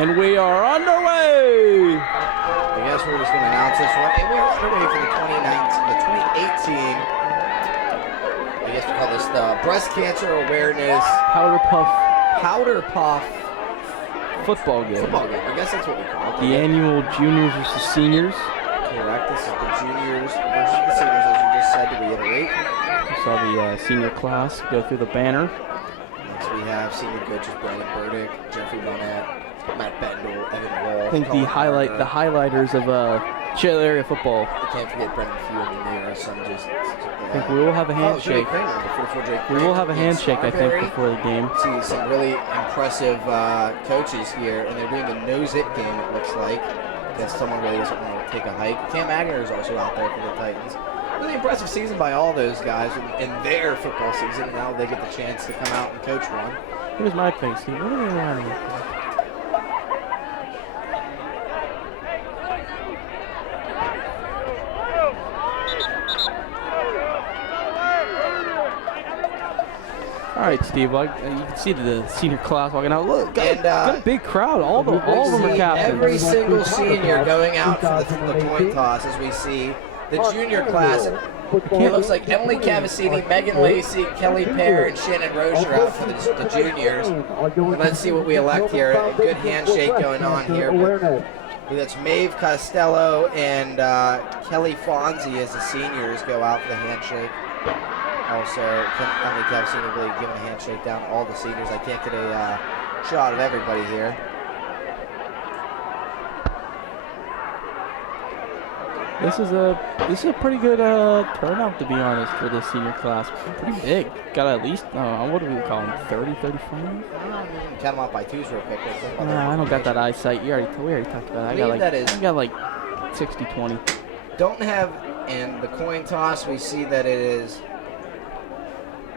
And we are underway. I guess we're just going to announce this one. And we're underway for the 2018, I guess we call this the Breast Cancer Awareness Powder Puff football game. I guess that's what we call it. The annual juniors versus seniors. Correct. This is the juniors versus the seniors, as you just said, to reiterate. We saw the senior class go through the banner. Next we have senior coaches Brandon Burdick, Jeffrey Bonnet, Matt Bendel, Evan Wall. I think the highlighters of Shaler area football. I can't forget Brendan Few. I mean, there are some just. I think we will have a handshake. We will have a handshake, I think, before the game. See some really impressive coaches here, and they're doing the no-zip game, it looks like, because someone really doesn't want to take a hike. Cam Agner is also out there for the Titans. Really impressive season by all those guys in their football season, and now they get the chance to come out and coach one. Here's my thing, Steve. What are they running with? All right, Steve. You can see the senior class walking out. Look, got a big crowd. All of them are captains. Every single senior going out for the coin toss, as we see the junior class. It looks like Emily Cavassini, Megan Lacey, Kelly Pear, and Shannon Rozier out for the juniors. Let's see what we elect here. A good handshake going on here. That's Maeve Costello and Kelly Fonzie as the seniors go out for the handshake. Also, Emily Cavassini really giving a handshake down all the seniors. I can't get a shot of everybody here. This is a pretty good turnout, to be honest, for this senior class. Pretty big. Got at least, what do we call them, 30, 35? Count them out by twos real quick. I don't got that eyesight. We already talked about it. I got like 60-20. Don't have, in the coin toss, we see that it is,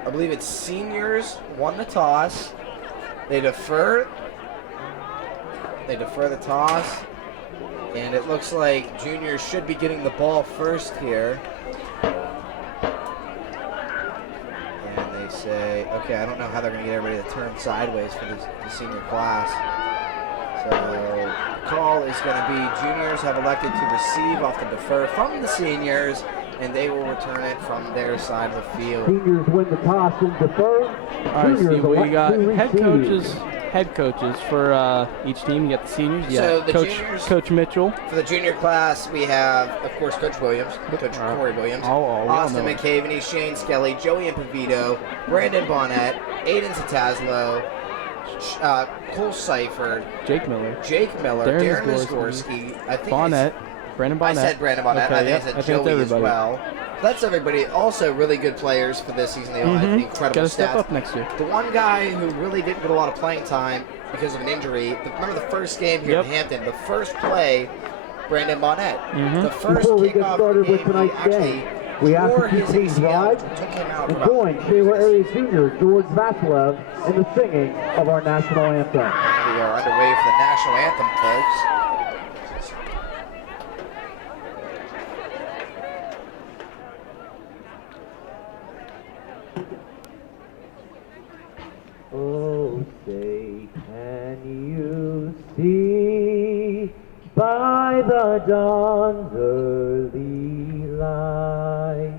I believe it's seniors won the toss. They defer the toss. And it looks like juniors should be getting the ball first here. And they say, okay, I don't know how they're going to get everybody to turn sideways for the senior class. So the call is going to be juniors have elected to receive off the defer from the seniors, and they will return it from their side of the field. Seniors win the toss and defer. All right, Steve, we got head coaches for each team. You got the seniors. So the juniors, Coach Mitchell. For the junior class, we have, of course, Coach Williams, Coach Corey Williams, Austin McCaveney, Shane Skelly, Joey Impovito, Brandon Bonnet, Aiden Zataslo, Cole Seifert, Jake Miller, Darren Zgorski, I think Brandon Bonnet. I said Brandon Bonnet. Okay, I think I said Joey as well. That's everybody. Also, really good players for this season. They all had incredible Gotta stats. step up next year. The one guy who really didn't get a lot of playing time because of an injury. Remember the first game here in Hampton? The first play, Brandon Bonnet. The first Before we get kickoff started with game, tonight's game, we ask that you please rise and join Shaler Area Senior George Vasilev in the singing of our national anthem. We are underway for the national anthem, folks. Oh, say, can you see by the dawn's early light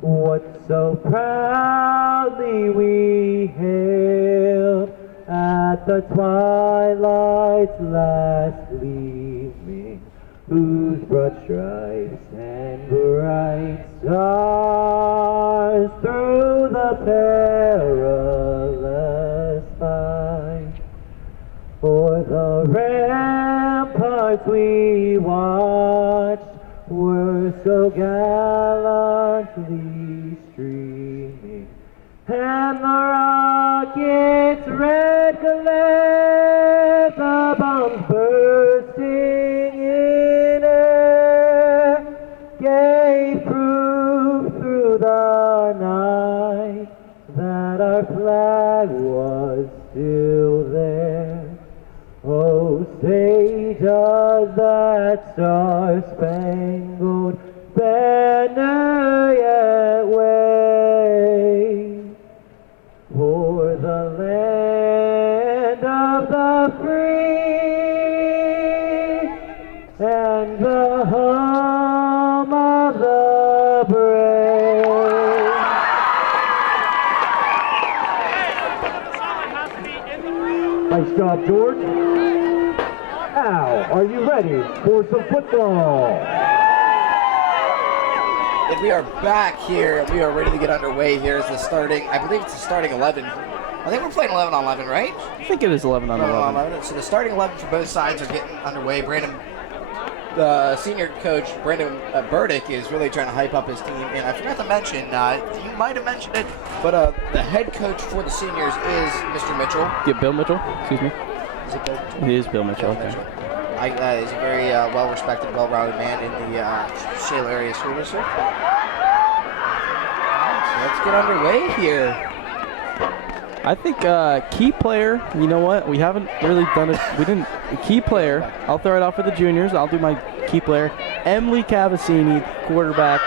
what so proudly we hailed at the twilight's last gleaming, whose broad stripes and bright stars through the perilous fight o'er the ramparts we watched were so gallantly streaming, and the rocket's red glare, the bombs bursting in air, gave proof through the night that our flag was still there. Oh, say does that star-spangled banner yet wave for the land of the free parade. Nice job, George. Now, are you ready for some football? And we are back here. We are ready to get underway here. Is the starting, I believe it's the starting 11. I think we're playing 11 on 11, right? I think it is 11 on 11. So the starting 11 for both sides are getting underway. The senior coach, Brandon Burdick, is really trying to hype up his team. And I forgot to mention, you might have mentioned it, but the head coach for the seniors is Mr. Mitchell. Yeah, Bill Mitchell? Excuse me. Is it Bill Mitchell? It is Bill Mitchell, Bill okay. Mitchell. He's a very well-respected, well-rounded man in the Shaler area school district. So let's get underway here. I think key player, you know what? We haven't really done it. We didn't. Key player, I'll throw it out for the juniors. I'll do my key player. Emily Cavassini, quarterback.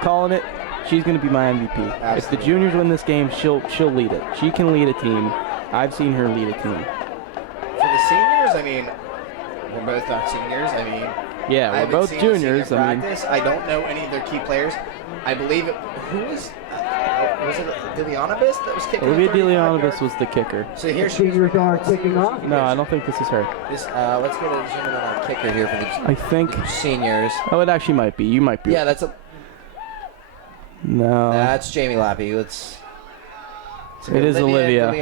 Calling it. She's going to be my MVP. Absolutely. If the juniors win this game, she'll lead it. She can lead a team. I've seen her lead a team. For the seniors, I mean, we're both not seniors. I mean, yeah, we're both juniors. I don't know any of their key players. I believe was it Dilianibus that was kicking? Olivia Dilianibus was the kicker. So here Seniors are kicking off. No, I don't think this is her. Let's get a zoom in on our kicker here for I think. the seniors. Oh, it actually might be. You might be. Yeah, that's No. That's Jamie Lappy. It is Olivia.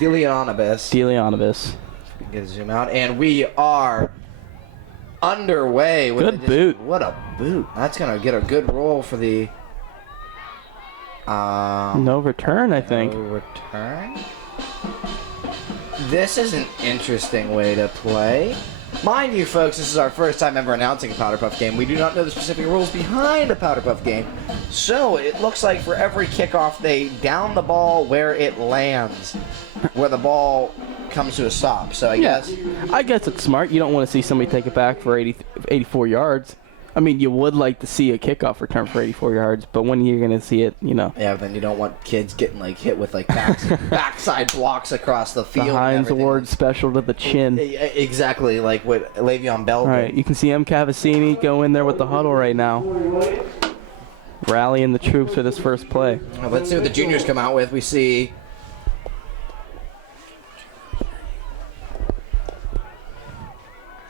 Dilianibus. Dilianibus. We can get a zoom out, and we are underway. Good boot. What a boot! That's gonna get a good roll for the. No return, I think. No return. This is an interesting way to play. Mind you, folks, this is our first time ever announcing a Powder Puff game. We do not know the specific rules behind a Powder Puff game. So it looks like for every kickoff, they down the ball where it lands, where the ball comes to a stop. So I guess it's smart. You don't want to see somebody take it back for 84 yards. I mean, you would like to see a kickoff return for 84 yards, but when you're going to see it, you know. Yeah, but then you don't want kids getting hit with backside blocks across the field. The Heinz Award special to the chin. Exactly, like what Le'Veon Bell did. All right, you can see M. Cavassini go in there with the huddle right now, rallying the troops for this first play. Let's see what the juniors come out with. We see.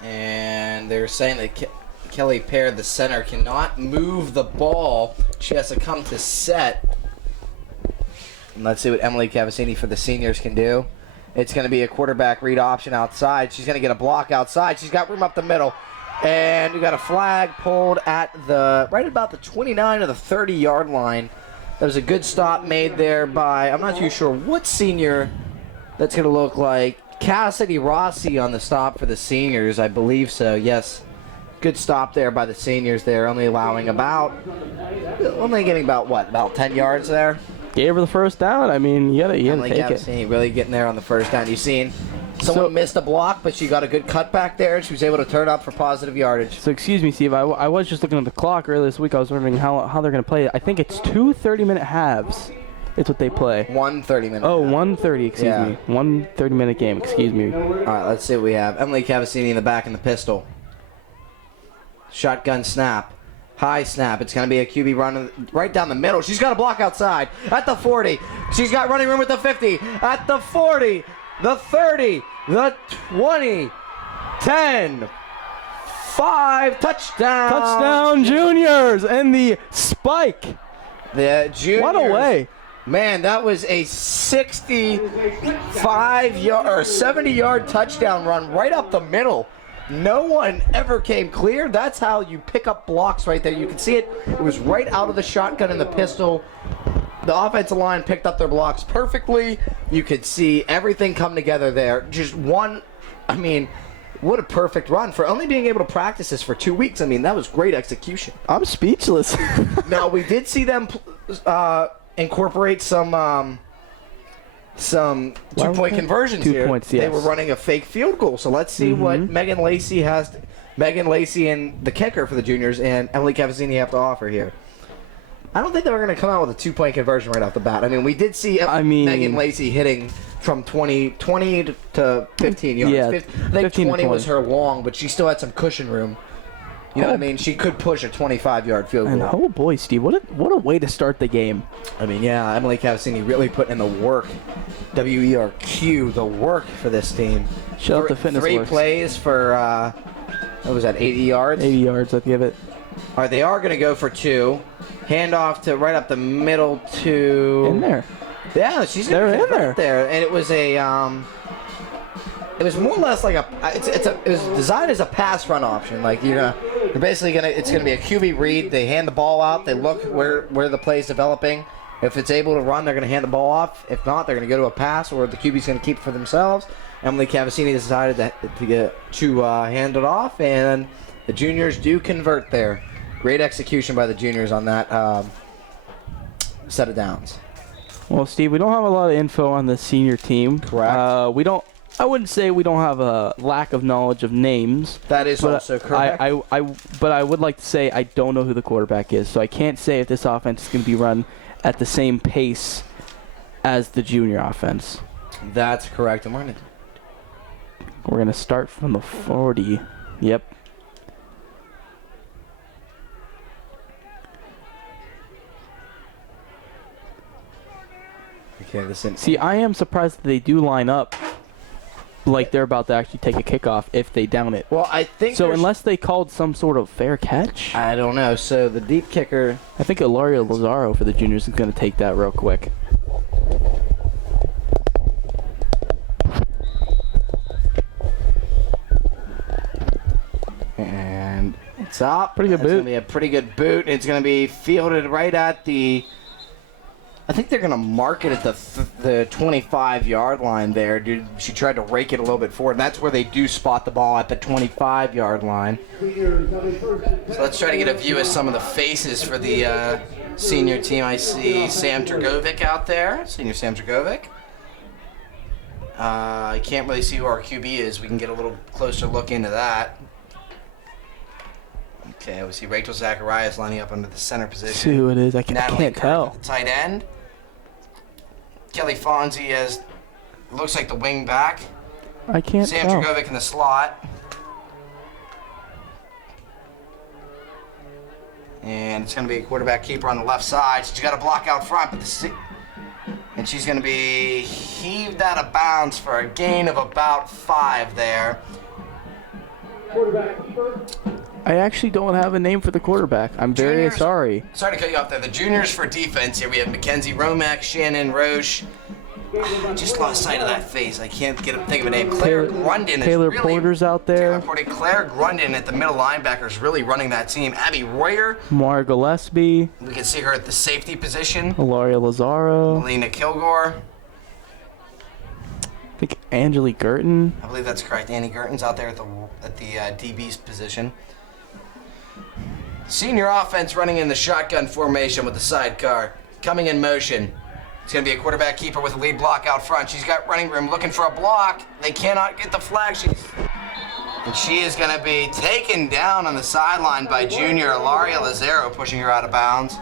And they're saying that Kelly Pear, the center, cannot move the ball. She has to come to set. And let's see what Emily Cavassini for the seniors can do. It's going to be a quarterback read option outside. She's going to get a block outside. She's got room up the middle. And we got a flag pulled at right about the 29 or the 30-yard line. There was a good stop made there by, I'm not too sure what senior that's going to look like. Cassidy Rossi on the stop for the seniors, I believe so, yes. Good stop there by the seniors there, only getting about 10 yards there? Gave her the first down. I mean, you gotta take it. Really getting there on the first down. You seen someone missed a block, but she got a good cutback there, and she was able to turn up for positive yardage. So excuse me, Steve, I was just looking at the clock earlier this week. I was wondering how they're going to play it. I think it's 2 30-minute halves. It's what they play. 1 30-minute. Oh, 1:30, excuse me. 1 30-minute game, excuse me. All right, let's see what we have. Emily Cavassini in the back in the pistol. Shotgun snap. High snap. It's going to be a QB run right down the middle. She's got a block outside at the 40. She's got running room at the 50. At the 40. The 30. The 20. 10. 5. Touchdown. Touchdown, juniors. And the spike. The juniors. What a way. Man, that was a 65-yard or 70-yard touchdown run right up the middle. No one ever came clear. That's how you pick up blocks right there. You can see it. It was right out of the shotgun and the pistol. The offensive line picked up their blocks perfectly. You could see everything come together there. Just one, I mean, what a perfect run for only being able to practice this for 2 weeks. I mean, that was great execution. I'm speechless. Now, we did see them incorporate some two-point conversions here. 2 points, yes. They were running a fake field goal. So let's see what Megan Lacey and the kicker for the juniors and Emily Cavassini have to offer here. I don't think they were going to come out with a 2-point conversion right off the bat. I mean, we did see Megan Lacey hitting from 20 to 15 yards. Yeah, I think 20 was her long, but she still had some cushion room. You know what I mean? She could push a 25-yard field And goal. oh boy, Steve, what a way to start the game. I mean, yeah, Emily Cavassini really putting in the work. WERQ, the work for this team. Shout out to Fitness Three Works. plays for, what was that, 80 yards? 80 yards, I'd give it. All right, they are going to go for 2. Hand off to right up the middle to... In there. Yeah, she's They're going in to there. And it was a... it was more or less like it was designed as a pass run option. Like you're basically it's gonna be a QB read. They hand the ball out. They look where the play is developing. If it's able to run, they're gonna hand the ball off. If not, they're gonna go to a pass, or the QB's gonna keep it for themselves. Emily Cavassini decided to hand it off, and the juniors do convert there. Great execution by the juniors on that set of downs. Well, Steve, we don't have a lot of info on the senior team. Correct. We don't. I wouldn't say we don't have a lack of knowledge of names. That is also correct. But I would like to say I don't know who the quarterback is, so I can't say if this offense is going to be run at the same pace as the junior offense. That's correct. And We're going to start from the 40. Yep. okay, See, I am surprised that they do line up like they're about to actually take a kickoff if they down it. Well, I think so. Unless they called some sort of fair catch, I don't know. So the deep kicker. I think Ilaria Lazaro for the juniors is going to take that real quick. And it's up. Pretty good boot. It's going to be a pretty good boot. It's going to be fielded right at the... I think they're going to mark it at the 25-yard line there. Dude, she tried to rake it a little bit forward. And that's where they do spot the ball, at the 25-yard line. So let's try to get a view of some of the faces for the senior team. I see Sam Dragovic out there. Senior Sam Dragovic. I can't really see who our QB is. We can get a little closer look into that. Okay, we see Rachel Zacharias lining up under the center position. See who it is. I Natalie can't Kirk tell. at the tight end. Kelly Fonzie as looks like the wing back. I can't Sam tell. Dragovic in the slot. And it's going to be a quarterback keeper on the left side. She's got a block out front, and she's going to be heaved out of bounds for a gain of about 5 there. I actually don't have a name for the quarterback. I'm very Juniors. sorry. Sorry to cut you off there. The juniors for defense here. We have Mackenzie Romack, Shannon Roche. I just lost sight of that face. I can't think of a name. Claire Grundon. Taylor really, Porter's out there. Claire Grundon at the middle linebacker is really running that team. Abby Royer. Mara Gillespie. We can see her at the safety position. Ilaria Lazaro. Melina Kilgore. I think Angelique Gurton. I believe that's correct. Annie Gurton's out there at the DB's position. Senior offense running in the shotgun formation with the sidecar. Coming in motion. It's going to be a quarterback keeper with a lead block out front. She's got running room looking for a block. They cannot get the flag. And she is going to be taken down on the sideline by junior Ilaria Lazaro, pushing her out of bounds.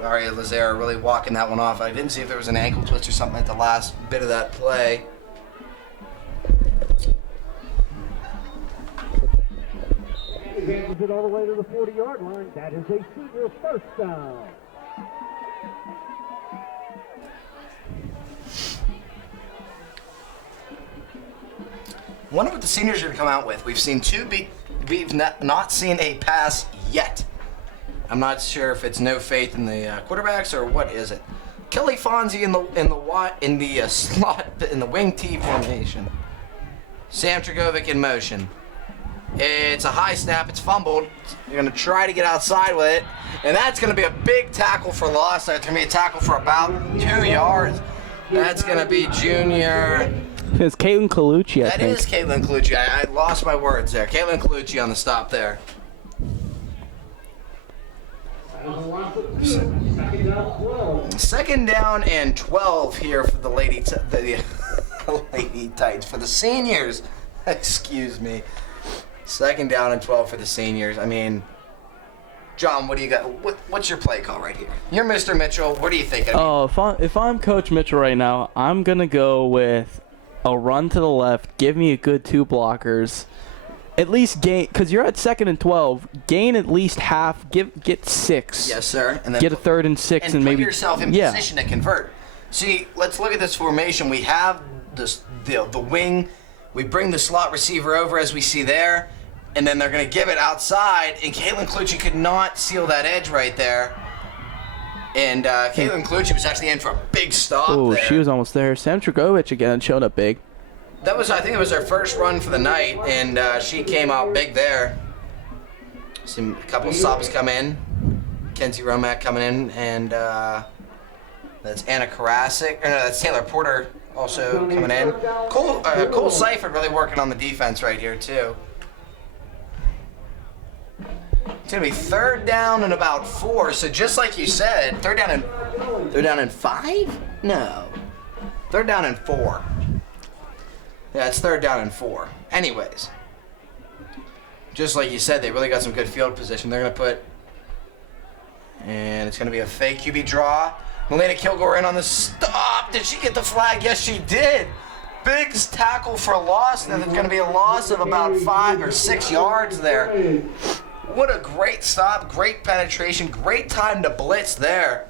Ilaria Lazaro really walking that one off. I didn't see if there was an ankle twist or something at the last bit of that play. Advances it all the way to the 40-yard line. That is a senior first down. Wonder what the seniors are going to come out with. We've seen we've not seen a pass yet. I'm not sure if it's no faith in the quarterbacks or what is it. Kelly Fonzie in the slot in the wing T formation. Sam Dragovic in motion. It's a high snap. It's fumbled. You're going to try to get outside with it, and that's going to be a big tackle for loss. That's going to be a tackle for about 2 yards. That's going to be junior. It's Caitlin Colucci, I think. That is Caitlin Colucci. I lost my words there. Caitlin Colucci on the stop there. Second down and 12 here for the Lady Titans, for the seniors. Excuse me. Second down and 12 for the seniors. I mean, John, what do you got? What's your play call right here? You're Mr. Mitchell. What do you think? If I'm Coach Mitchell right now, I'm going to go with a run to the left, give me a good 2 blockers, at least gain, because you're at 2nd and 12. Gain at least half. Get 6. Yes, sir. And then get a 3rd and 6, and put maybe yourself in position to convert. See, let's look at this formation. We have the wing. We bring the slot receiver over, as we see there, and then they're going to give it outside. And Caitlin Clucci could not seal that edge right there. And Caitlin Clucci was actually in for a big stop there. Oh, she was almost there. Sam Dragovich again showed up big. I think it was her first run for the night, and she came out big there. See a couple of subs come in. Kenzie Romack coming in, and that's Anna Karasik. Or no, that's Taylor Porter also coming in. Cole Seifert really working on the defense right here too. It's gonna be 3rd down and about 4. So just like you said, 3rd down and 5? No, 3rd down and 4. Yeah, it's 3rd down and 4. Anyways, just like you said, they really got some good field position. They're gonna put, and it's gonna be a fake QB draw. Melina Kilgore in on the stop. Did she get the flag? Yes, she did. Big tackle for a loss. And there's gonna be a loss of about 5 or 6 yards there. What a great stop, great penetration, great time to blitz there.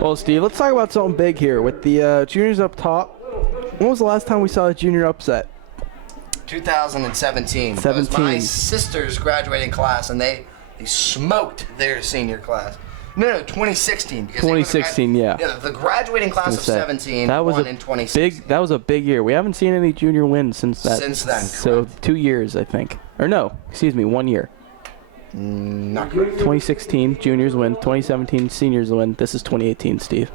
Well, Steve, let's talk about something big here with the juniors up top. When was the last time we saw a junior upset? 2017. It was my sister's graduating class, and they smoked their senior class. No, 2016. 2016, yeah. Yeah, the graduating class of 17 that was won in 2016. That was a big year. We haven't seen any junior wins since that. Since then, so correct. 2 years, I think. Or no, excuse me, 1 year. Not correct. 2016 juniors win. 2017 seniors win. This is 2018, Steve.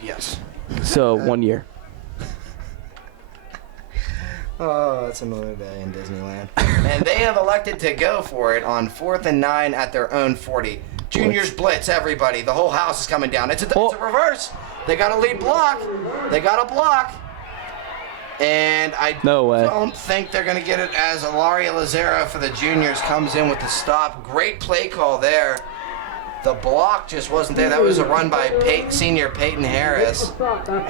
Yes. So 1 year. Oh, that's another day in Disneyland. And they have elected to go for it on 4th and 9 at their own 40. Juniors blitz, everybody. The whole house is coming down. It's a reverse. They got a lead block. They got a block. And I don't think they're going to get it as Ilaria Lazaro for the juniors comes in with the stop. Great play call there. The block just wasn't there. That was a run by senior Peyton Harrison. Peyton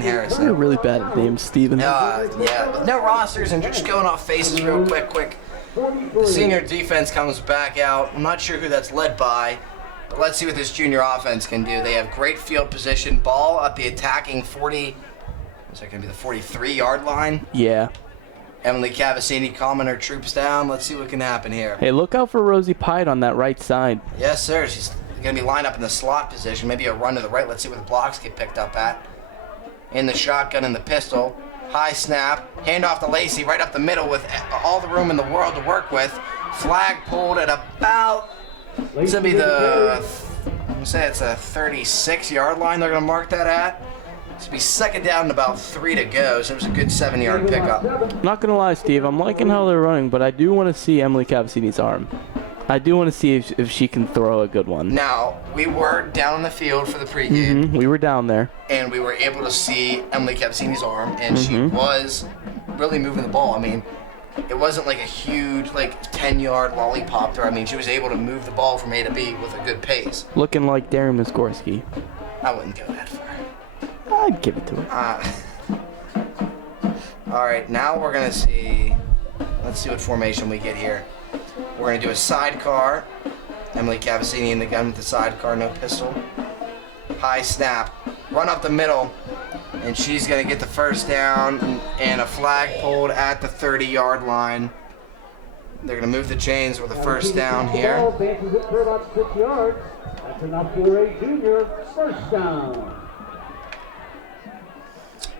Harrison. You're really bad at names, Steven. Yeah. No rosters and just going off faces real quick. The senior defense comes back out. I'm not sure who that's led by, but let's see what this junior offense can do. They have great field position. Ball at the attacking 40. Is that going to be the 43-yard line? Yeah. Emily Cavassini calming her troops down. Let's see what can happen here. Hey, look out for Rosie Pite on that right side. Yes, sir. She's going to be lined up in the slot position. Maybe a run to the right. Let's see where the blocks get picked up at. In the shotgun and the pistol. High snap. Hand off to Lacey right up the middle with all the room in the world to work with. Flag pulled at about, it's going to be the, I'm going to say it's a 36-yard line they're going to mark that at. It's going to be 2nd down and about 3 to go, so it was a good 7-yard pickup. I'm not going to lie, Steve. I'm liking how they're running, but I do want to see Emily Cavassini's arm. I do want to see if she can throw a good one. Now, we were down on the field for the pregame. We were down there. And we were able to see Emily Cavassini's arm, and she was really moving the ball. I mean, it wasn't like a huge, 10-yard lollipop throw. I mean, she was able to move the ball from A to B with a good pace. Looking like Darren Miskorski. I wouldn't go that far. I'd give it to her. All right, now we're going to see, let's see what formation we get here. We're going to do a sidecar. Emily Cavassini in the gun with the sidecar, no pistol. High snap. Run up the middle. And she's going to get the first down and a flag pulled at the 30-yard line. They're going to move the chains with a first down here. Advances it for about 6 yards. That's enough for a junior first down.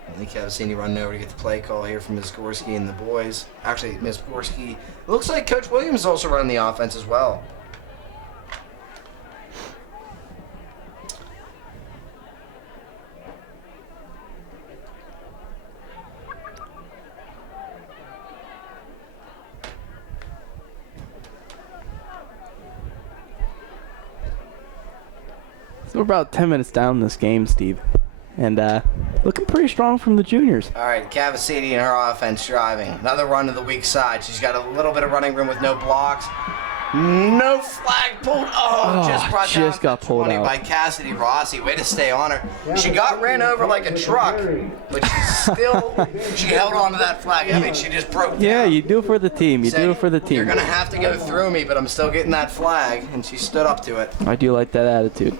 Emily Cavassini running over to get the play call here from Ms. Gorski and the boys. Actually, Ms. Gorski, it looks like Coach Williams is also running the offense as well. So we're about 10 minutes down this game, Steve. And looking pretty strong from the juniors. All right, Cavassini and her offense driving. Another run to the weak side. She's got a little bit of running room with no blocks. No flag pulled. Oh, just got pulled 20 out by Cassidy Rossi. Way to stay on her. She got ran over like a truck, but she held on to that flag. I mean, she just broke Yeah, down. you do it for the team. You do it for the team. You're going to have to go through me, but I'm still getting that flag, and she stood up to it. I do like that attitude.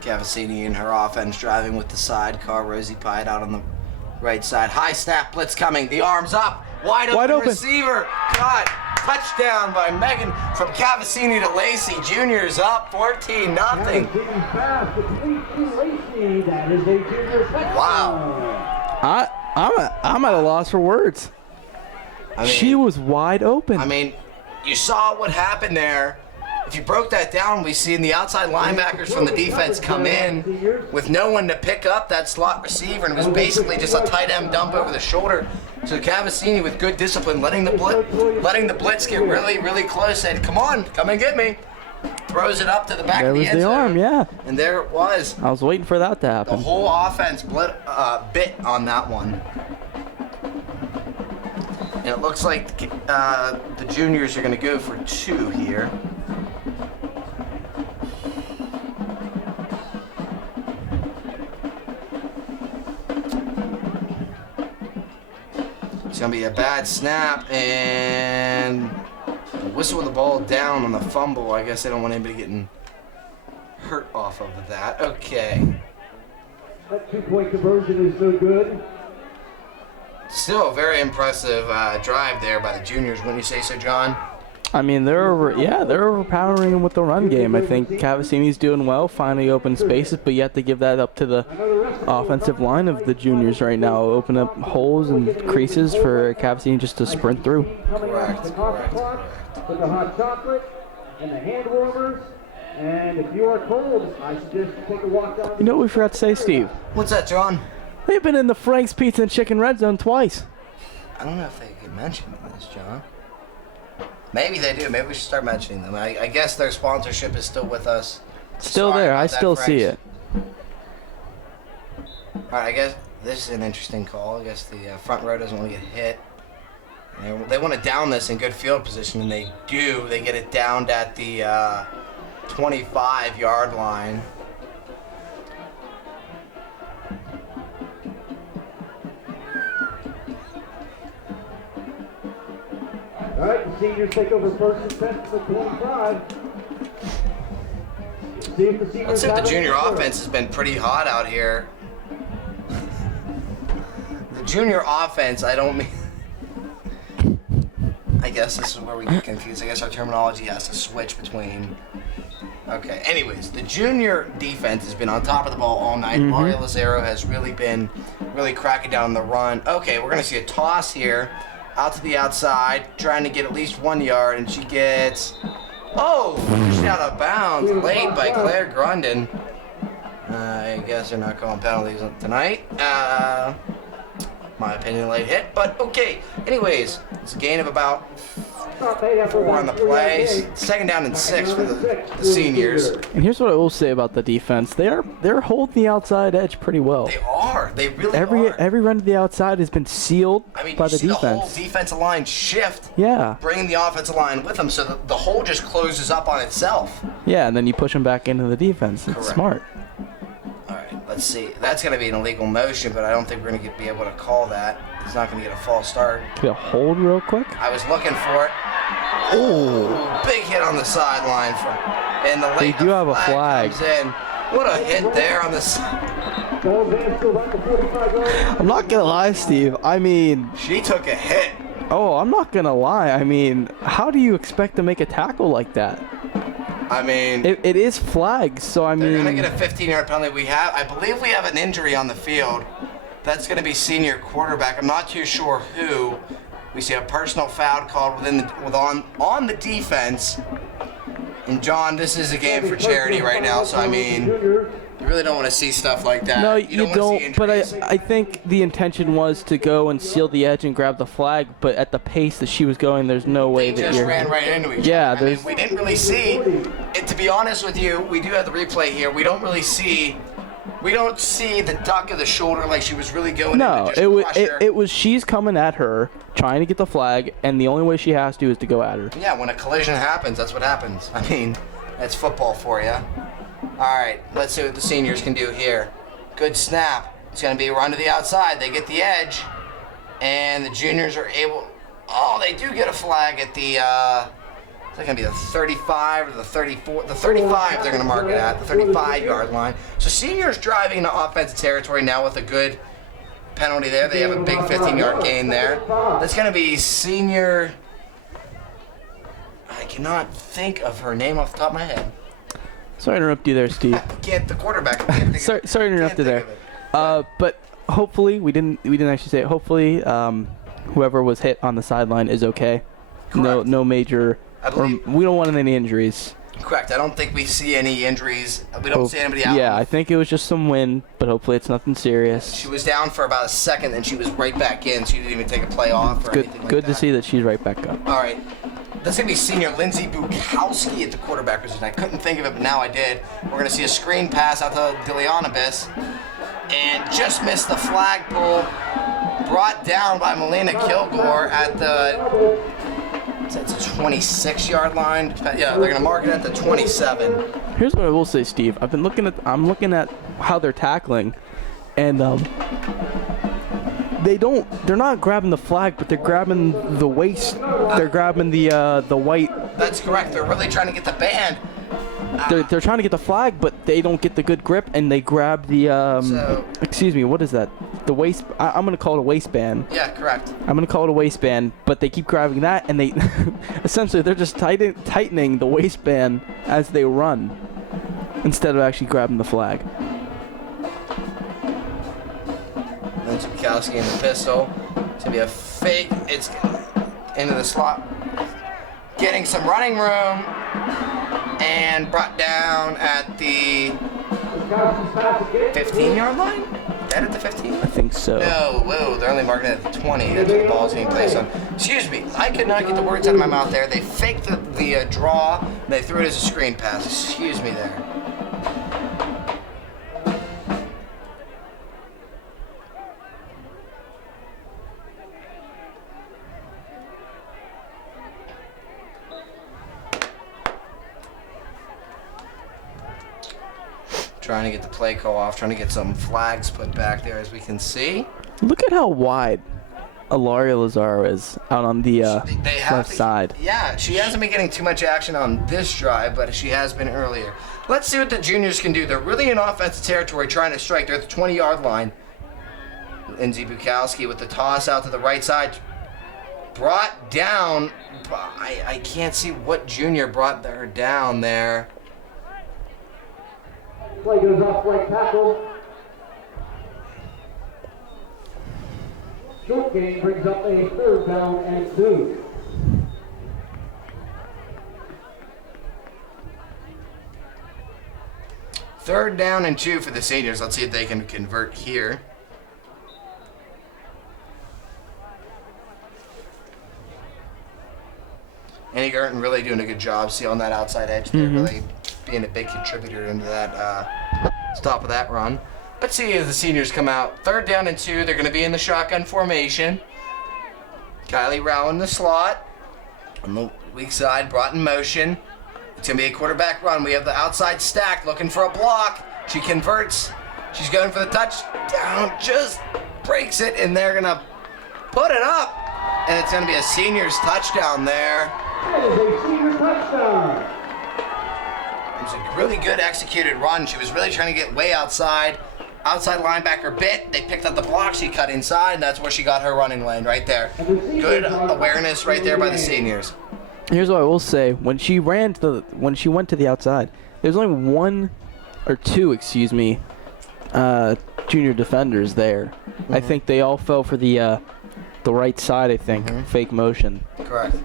Cavassini in her offense driving with the sidecar. Rosie Pyatt out on the right side. High snap blitz coming. The arms up. Wide open receiver. Caught. Touchdown by Megan from Cavassini to Lacey. Juniors up 14-0. Wow. I'm at a loss for words. I mean, she was wide open. I mean, you saw what happened there. If you broke that down, we seen the outside linebackers from the defense come in with no one to pick up that slot receiver, and it was basically just a tight end dump over the shoulder. So Cavassini, with good discipline, letting the blitz get really, really close, said, "Come on, come and get me." Throws it up to the back of the end zone. There was the arm, yeah. And there it was. I was waiting for that to The happen. whole offense bit on that one. And it looks like the juniors are going to go for 2 here. It's going to be a bad snap, and whistle the ball down on the fumble. I guess they don't want anybody getting hurt off of that. Okay. That 2-point conversion is so good. Still a very impressive drive there by the juniors, wouldn't you say so, John? I mean, they're overpowering him with the run game. I think Cavassini's doing well, finding open spaces, but you have to give that up to the offensive line of the juniors right now. Open up holes and creases for Cavassini just to sprint through. Correct. With the hot chocolate and the hand warmers. And if you are cold, I suggest you take a walk down. You know what we forgot to say, Steve? What's that, John? They've been in the Frank's Pizza and Chicken Red Zone twice. I don't know if they could mention this, John. Maybe they do. Maybe we should start mentioning them. I guess their sponsorship is still with us. Still Sorry there. about I that, still see Franks. it. All right, I guess this is an interesting call. I guess the front row doesn't want to get hit. They want to down this in good field position, and they do. They get it downed at the 25-yard line. All right, the seniors take over first and 10 to the 25. Let's see if the junior offense has been pretty hot out here. The junior offense, I don't mean... I guess this is where we get confused. I guess our terminology has to switch between... Okay, anyways, the junior defense has been on top of the ball all night. Mario Lazaro has really been cracking down on the run. Okay, we're going to see a toss here. Out to the outside, trying to get at least 1 yard, and she gets... Oh! Pushed out of bounds late by Claire Grundon. I guess they're not calling penalties tonight. My opinion, late hit, but okay. Anyways, it's a gain of about 4 on the play. 2nd down and 6 for the seniors. And here's what I will say about the defense: they're holding the outside edge pretty well. They are. They really are. Every run to the outside has been sealed by the the whole defense. defensive line shift. Yeah. Bringing the offensive line with them, so that the hole just closes up on itself. Yeah, and then you push them back into the defense. It's Correct. smart. All right, let's see. That's going to be an illegal motion, but I don't think we're going to be able to call that. He's not going to get a false start. Can we hold real quick? I was looking for it. Oh, big hit on the sideline and the late They do have a flag. comes in. What a hit there on the I'm not gonna lie, Steve. I mean, She took a hit. oh, I'm not gonna lie. I mean, how do you expect to make a tackle like that? I mean, It is flags, so I they're mean. going to get a 15-yard penalty. I believe we have an injury on the field. That's going to be senior quarterback. I'm not too sure who. We see a personal foul called on the defense. And John, this is a game for charity right now, so I mean, You really don't want to see stuff like that. No, you you don't. don't. But I think the intention was to go and seal the edge and grab the flag. But at the pace that she was going, there's no way They that just you're. ran right into each Yeah, other. I mean, there's. we didn't really see. And to be honest with you, we do have the replay here. We don't really see. We don't see the duck of the shoulder like she was really going No, in to just crush her. it was she's coming at her, trying to get the flag, and the only way she has to is to go at her. Yeah, when a collision happens, that's what happens. I mean, that's football for you. All right, let's see what the seniors can do here. Good snap. It's going to be a run to the outside. They get the edge, and the juniors are able. Oh, they do get a flag at the. Is that going to be the 35 or the 34? The 35 they're going to mark it at, the 35-yard line. So seniors driving into offensive territory now with a good penalty there. They have a big 15-yard gain there. That's going to be senior. I cannot think of her name off the top of my head. Sorry to interrupt you there, Steve. Can't the quarterback. Sorry to interrupt you there. But hopefully we didn't actually say it. Hopefully whoever was hit on the sideline is okay. Correct. No major. We don't want any injuries. Correct. I don't think we see any injuries. We don't see anybody out. Yeah, I think it was just some wind, but hopefully it's nothing serious. She was down for about a second, then she was right back in. She didn't even take a play off or anything like that. Good to see that she's right back up. All right. That's going to be senior Lindsay Bukowski at the quarterback position. I couldn't think of it, but now I did. We're going to see a screen pass out to Dilianibus. And just missed the flagpole. Brought down by Melina Kilgore at the... It's a 26-yard line. Yeah, they're going to mark it at the 27. Here's what I will say, Steve. I'm looking at how they're tackling, and they're not grabbing the flag, but they're grabbing the waist. They're grabbing the white. That's correct. They're really trying to get the band. They're trying to get the flag, but they don't get the good grip, and they grab the excuse me, what is that? The waist. I'm gonna call it a waistband. Yeah, correct. I'm gonna call it a waistband, but they keep grabbing that, and they essentially they're just tightening the waistband as they run, instead of actually grabbing the flag. Lindsay Bukowski in the pistol. It's gonna be a fake. It's into the slot. Getting some running room. And brought down at the 15-yard line? Is that at the 15? I think so. No, whoa, they're only marking it at the 20. That's where the ball's being placed on. Excuse me, I could not get the words out of my mouth there. They faked the draw, and they threw it as a screen pass. Excuse me there. Trying to get the play call off, trying to get some flags put back there, as we can see. Look at how wide Ilaria Lazaro is out on the left side. Yeah, she hasn't been getting too much action on this drive, but she has been earlier. Let's see what the juniors can do. They're really in offensive territory trying to strike. They're at the 20-yard line. Lindsay Bukowski with the toss out to the right side. Brought down. I can't see what junior brought her down there. Play goes off flag tackle. Short game brings up a 3rd down and 2. Third down and 2 for the seniors. Let's see if they can convert here. Annie Gerton really doing a good job sealing that outside edge there, really being a big contributor into that stop of that run. Let's see if the seniors come out. 3rd down and 2. They're going to be in the shotgun formation. Kylie Rao in the slot. On the weak side, brought in motion. It's going to be a quarterback run. We have the outside stack looking for a block. She converts. She's going for the touchdown. Just breaks it, and they're going to put it up. And it's going to be a senior's touchdown there. That is a senior touchdown. It was a really good executed run. She was really trying to get way outside. Outside linebacker bit. They picked up the block. She cut inside, and that's where she got her running lane right there. Good awareness right there by the seniors. Here's what I will say: when she went to the outside, there's only 1 or 2, excuse me, junior defenders there. I think they all fell for the right side. I think fake motion. Correct.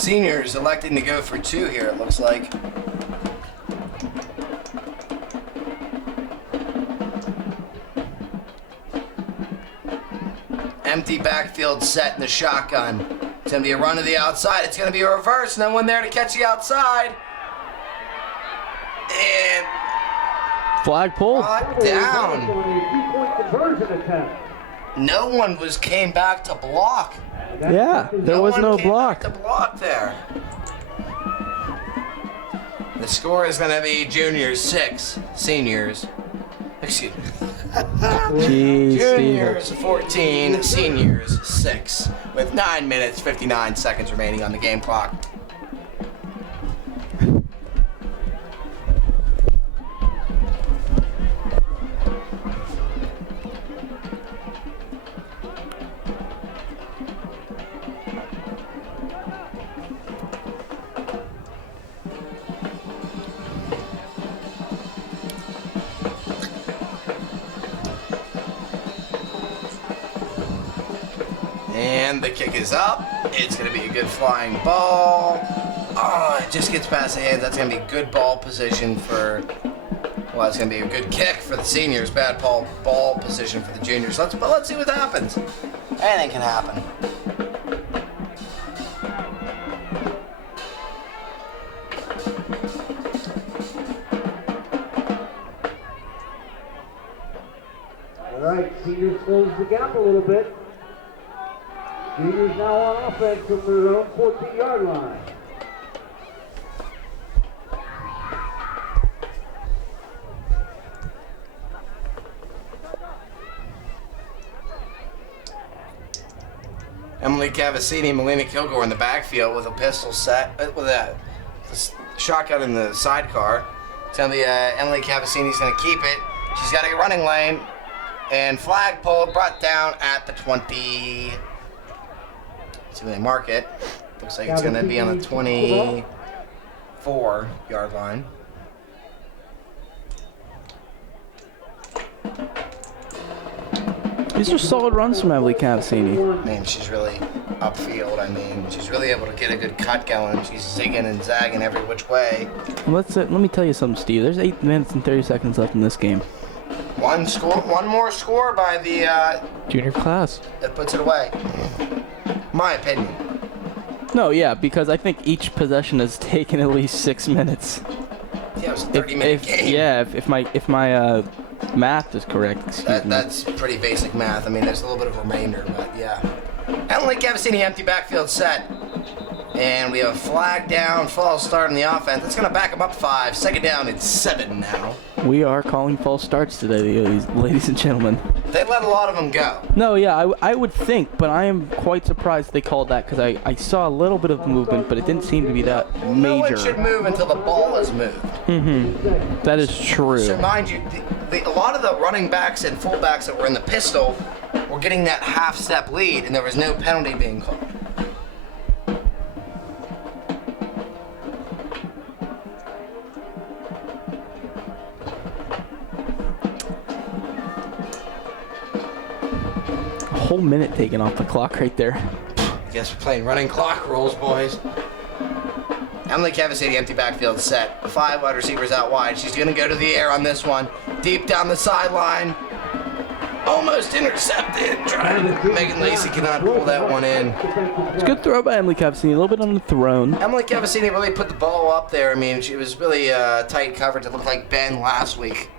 Seniors electing to go for 2 here, it looks like. Empty backfield set in the shotgun. It's going to be a run to the outside. It's going to be a reverse. No one there to catch the outside. And flag pulled. brought down. No one came back to block. Yeah, there was no block. To block there. The score is going to be juniors 6, seniors. Excuse me. Jeez, Juniors 14, seniors 6, with 9 minutes 59 seconds remaining on the game clock. And the kick is up. It's going to be a good flying ball. Oh, it just gets past the hands. That's going to be good ball position for, well, it's going to be a good kick for the seniors. Bad ball position for the juniors. Let's see what happens. Anything can happen. All right, seniors close the gap a little bit. Juniors now on offense from their own 14-yard line. Emily Cavassini, Melina Kilgore in the backfield with a pistol set, with a shotgun in the sidecar. It's going to be Emily Cavassini's going to keep it. She's got a running lane. And flag pulled, brought down at the 20. See where they mark it. Looks like it's going to be on the 24-yard line. These are solid runs from Emily Cavassini. Man, she's really upfield. I mean, she's really able to get a good cut going. She's zigging and zagging every which way. Let me tell you something, Steve. There's 8 minutes and 30 seconds left in this game. One more score by the Junior class. that puts it away. My opinion. No, yeah, because I think each possession has taken at least 6 minutes. Yeah, it was a 30-minute game. Yeah, if my math is correct. Excuse me. That's pretty basic math. I mean, there's a little bit of a remainder, but yeah. Emily Cavassini, empty backfield set. And we have a flag down, false start in the offense. That's going to back them up 5. Second down, it's 7 now. We are calling false starts today, ladies and gentlemen. They let a lot of them go. No, yeah, I would think, but I am quite surprised they called that because I saw a little bit of movement, but it didn't seem to be that major. No one should move until the ball is moved. Mm-hmm. That is true. So mind you, a lot of the running backs and fullbacks that were in the pistol were getting that half-step lead, and there was no penalty being called. Whole minute taken off the clock right there. Guess we're playing running clock rules, boys. Emily Cavassini, empty backfield set. 5 wide receivers out wide. She's going to go to the air on this one. Deep down the sideline. Almost intercepted. Megan Lacey cannot pull that one in. It's a good throw by Emily Cavassini. A little bit underthrown. Emily Cavassini really put the ball up there. I mean, she was really tight coverage. It looked like Ben last week.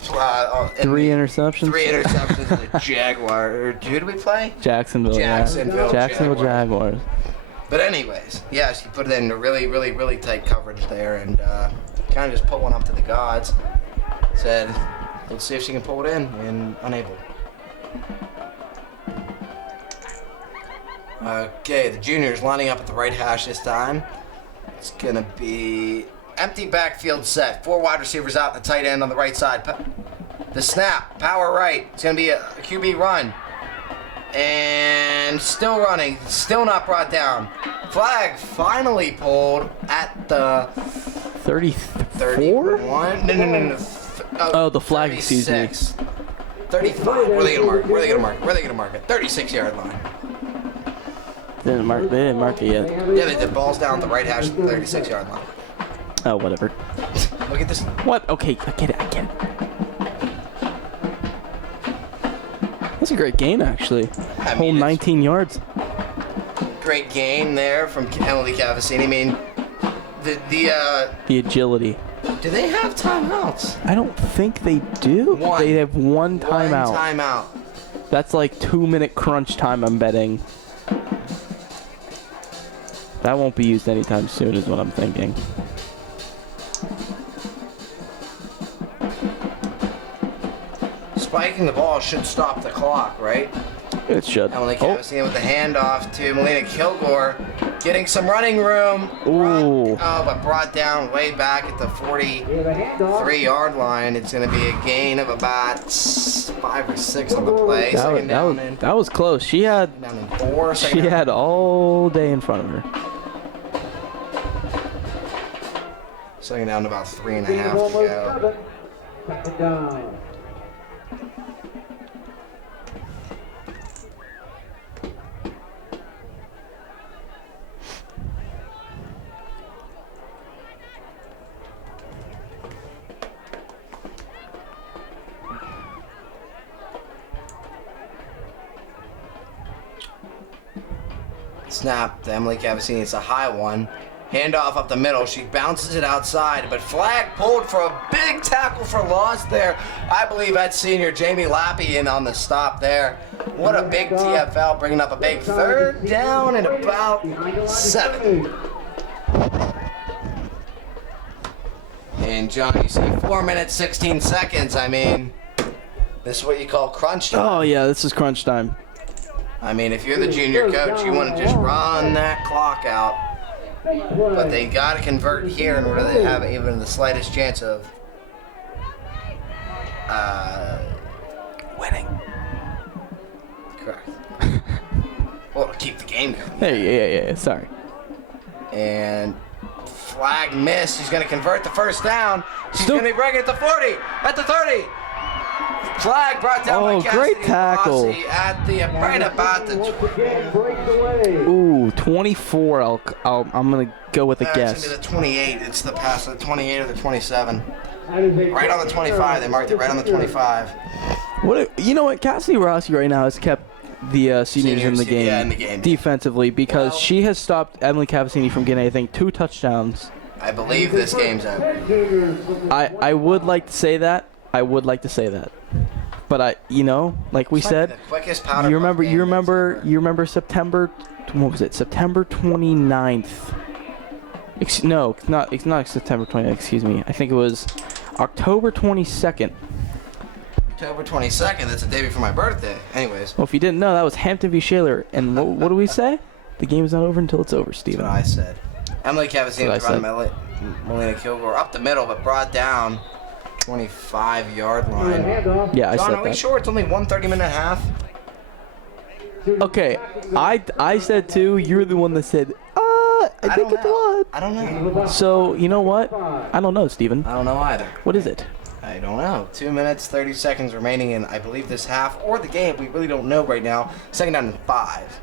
3 interceptions. 3 interceptions to the Jaguar. Who did we play? Jacksonville Jacksonville Jaguars. But anyways, yeah, she put it in a really, really, really tight coverage there and kind of just put one up to the gods. Said, let's see if she can pull it in, and unable. Okay, the juniors lining up at the right hash this time. It's going to be empty backfield set. 4 wide receivers out, the tight end on the right side. The snap, power right. It's going to be a QB run. And still running, still not brought down. Flag finally pulled at the 34? 31? No. Oh, the flag, excuse me. 35. Where are they going to mark it? 36-yard line. They didn't mark it yet. Yeah, the ball's down the right hash, 36-yard line. Oh, whatever. Look at this. What? Okay, I get it. That's a great gain, actually. I Whole mean, 19 yards. Great gain there from Emily Cavassini. I mean, The agility. do they have timeouts? I don't think they do. One. They have one timeout. One timeout. That's like 2-minute crunch time, I'm betting. That won't be used anytime soon is what I'm thinking. Spiking the ball should stop the clock, right? It should. Emily Cavassini with the handoff to Melina Kilgore. Getting some running room. Ooh. But brought down way back at the 43-yard line. It's going to be a gain of about 5 or 6 on the play. That was close. She had down in 4. She had all day in front of her. Second down to about 3.5 to go. Second down. Snap to Emily Cavassini. It's a high one. Handoff up the middle. She bounces it outside, but flag pulled for a big tackle for loss there. I believe that's senior Jamie Lappy in on the stop there. What a big TFL, bringing up a big third down and about 7. And John, you see 4 minutes, 16 seconds. I mean, this is what you call crunch time. Oh, yeah, this is crunch time. I mean, if you're the junior coach, you want to just run that clock out. But they got to convert here in order to have even the slightest chance of Winning. Correct. Well, to keep the game going. Hey, yeah. Sorry. And flag missed. She's going to convert the first down. She's going to be bringing it to 40, at the 30. Flag brought down by Cassidy great tackle. Rossi at the right about the. Ooh, 24. I'm gonna go with a guess. It's gonna be the 28. It's the pass, the 28 or the 27. Right on the 25. They marked it right on the 25. You know what? Cassidy Rossi right now has kept the seniors in the game, in the game defensively because she has stopped Emily Cavassini from getting anything. 2 touchdowns. I believe this game's over. I would like to say that. But like we said, the quickest powder you puff game remember September, what was it? September 29th. No, it's not September 29th, excuse me. I think it was October 22nd. October 22nd, that's the day before my birthday. Anyways. Well, if you didn't know, that was Hampton v. Shaler. And what do we say? The game is not over until it's over, Steven. That's what I said. Emily Cavassini was running Melina Kilgore up the middle, but brought down 25-yard line. Yeah, I John, said are we that. sure it's only 1:30-minute half? Okay, I said 2. You're the one that said, I think it's 1. I don't know. So, you know what? I don't know, Steven. I don't know either. What is it? I don't know. 2 minutes, 30 seconds remaining in, I believe, this half or the game. We really don't know right now. Second down and 5.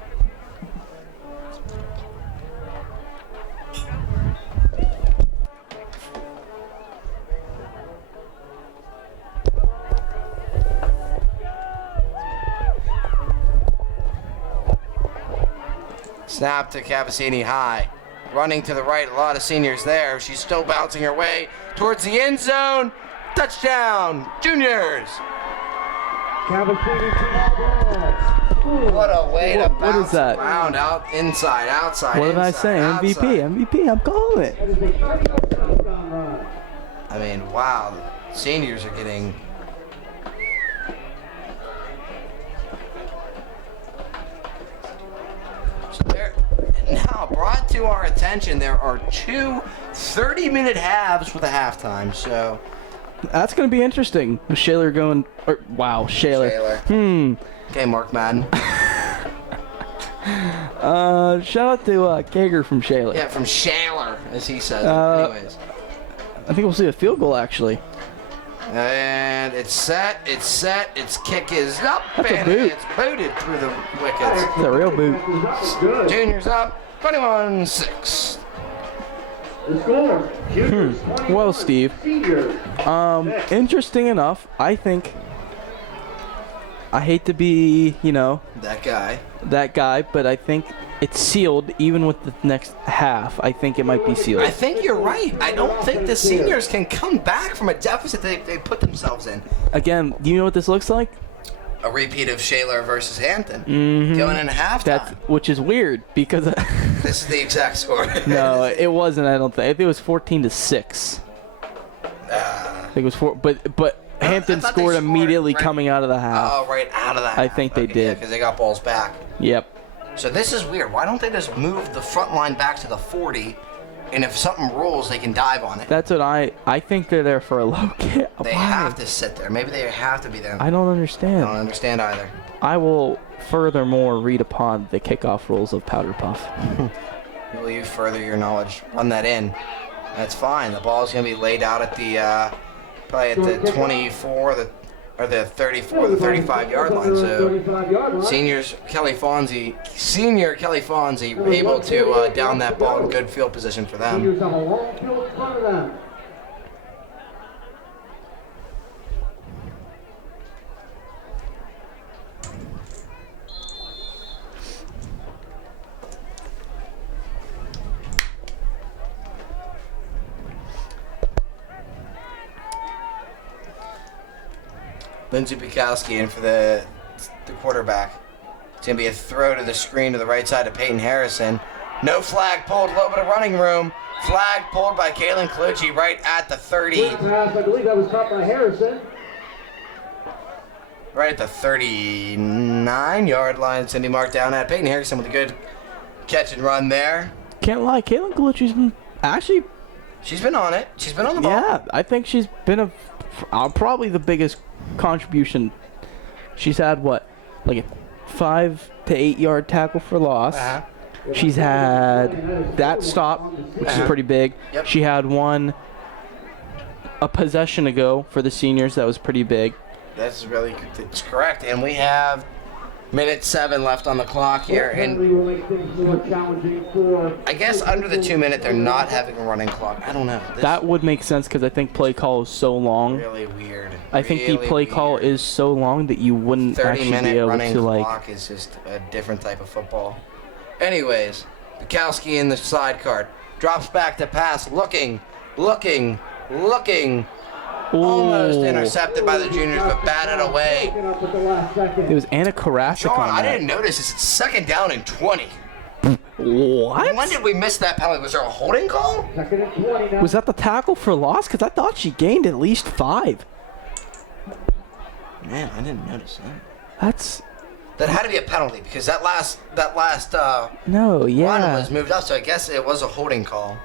Snap to Cavassini high. Running to the right, a lot of seniors there. She's still bouncing her way towards the end zone. Touchdown, Juniors! What a way to bounce what is that? around, out, inside, outside, What did I inside, say? outside. MVP, I'm calling it. I mean, wow, the seniors are getting... Now, brought to our attention, there are 2 30-minute halves with a halftime, so... That's going to be interesting. With Shaler going... wow, Shaler. Okay, Mark Madden. Shout out to Kager from Shaler. Yeah, from Shaler, as he says. Anyways. I think we'll see a field goal, actually. And it's set, its kick is up, That's a and boot. it's booted through the wickets. It's a real boot. Juniors up, 21-6. The score, Juniors 21, Well, Steve, Seniors. interesting enough, I think, I hate to be, you know, That guy. that guy, but I think it's sealed even with the next half. I think it might be sealed. I think you're right. I don't think the seniors can come back from a deficit they put themselves in. Again, do you know what this looks like? A repeat of Shaler versus Hampton. Mm-hmm. Going into halftime. Which is weird because This is the exact score. no, it wasn't. I don't think. I think it was 14-6. I think it was 4. But Hampton thought they scored scored immediately right- coming out of the half. Oh, right out of that. I think they did. because they got balls back. Yep. So this is weird. Why don't they just move the front line back to the 40, and if something rolls, they can dive on it? That's what I think they're there for a low kick. They Why? have to sit there. Maybe they have to be there. I don't I understand. don't understand either. I will furthermore read upon the kickoff rules of Powder Puff. Will you further your knowledge? Run that in. That's fine. The ball's going to be laid out at the probably at the 24, or the 34, the 35-yard line. So senior Kelly Fonzie able to down that ball in good field position for them. Seniors have a long field in front of them. Lindsey Bukowski in for the quarterback. It's going to be a throw to the screen to the right side of Peyton Harrison. No flag pulled, a little bit of running room. Flag pulled by Kalen Colucci right at the 30. Pass, I believe that was caught by Harrison. Right at the 39-yard line. It's going to be marked down at Peyton Harrison with a good catch and run there. Can't lie, Caitlin Colucci's been actually. She's been on it. She's been on the ball. Yeah, I think she's been probably the biggest contribution. She's had what, like a 5 to 8 yard tackle for loss. Uh-huh. She's had that stop, which is pretty big. Yep. She had a possession ago for the seniors that was pretty big. That's really it's correct. And we have minute 7 left on the clock here. And Will make things more challenging for. I guess under the 2 minute, they're not having a running clock. I don't know. This That would make sense because I think play call is so long. really weird. I think the Really play call weird. is so long that you wouldn't actually be 30-minute able running to like. clock is just a different type of football. Anyways, Bukowski in the side card. Drops back to pass. Looking. Almost Ooh. intercepted by the juniors, but batted away. Picking up at the last second. It was Anna Karasik Sean, on I that. didn't notice this. It's second down and 20. What? When did we miss that penalty? Was there a holding call? Second and 20 now. Was that the tackle for loss? Because I thought she gained at least 5. Man, I didn't notice that. That's That had to be a penalty because that last no, line yeah. was moved up, so I guess it was a holding call.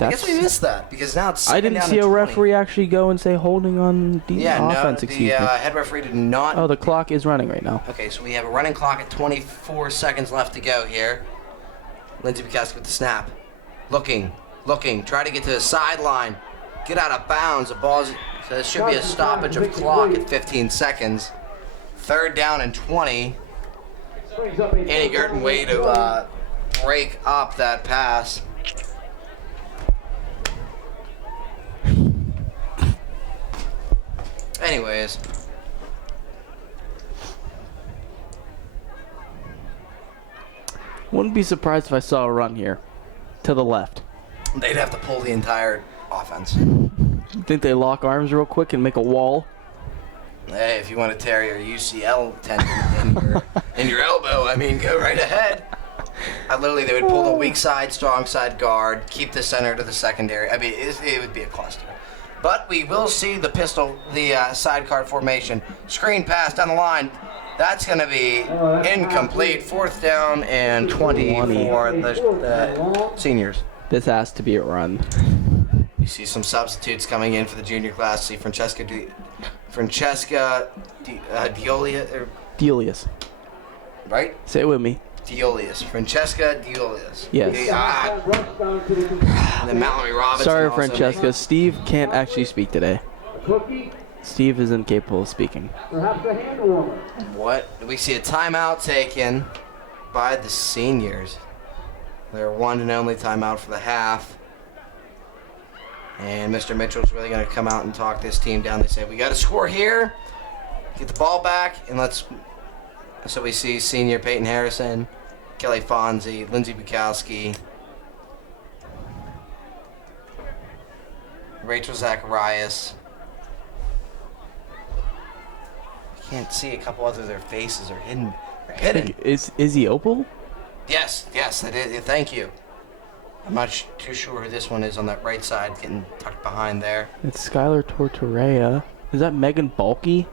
I guess we That's. missed that because now it's I second didn't down see and a 20. referee actually go and say holding on the Yeah, offense. no, Excuse the me. head referee did not. Oh, the clock is running right now. Okay, so we have a running clock at 24 seconds left to go here. Lindsey Bukowski with the snap. Looking, try to get to the sideline. Get out of bounds. The ball's, so there should be a stoppage of clock at 15 seconds. Third down and 20. Brings up a Annie Gurton way to break up that pass. Anyways. Wouldn't be surprised if I saw a run here to the left. They'd have to pull the entire offense. Think they lock arms real quick and make a wall? Hey, if you want to tear your UCL tendon in your elbow, I mean, go right ahead. They would pull the weak side, strong side guard, keep the center to the secondary. I mean, it would be a cluster. But we will see the side card formation. Screen pass down the line. That's going to be incomplete. Fourth down and 20 for the seniors. This has to be a run. You see some substitutes coming in for the junior class. See Francesca Diolia, Delius. right? Say it with me. Diolius. Francesca Diolius. Yes. And then Mallory Robinson. Sorry, also. Francesca. Steve can't actually speak today. Cookie Steve isn't capable of speaking. Perhaps a hand warmer. What? We see a timeout taken by the seniors. Their one and only timeout for the half. And Mr. Mitchell's really going to come out and talk this team down. They say, we got to score here, get the ball back, and let's... So we see senior Peyton Harrison, Kelly Fonzie, Lindsey Bukowski, Rachel Zacharias. I can't see a couple others. Their faces are hidden. They're hidden. Is he Opal? Yes, it is. Thank you. I'm not too sure who this one is on that right side, getting tucked behind there. It's Skylar Tortorella. Is that Megan Balky?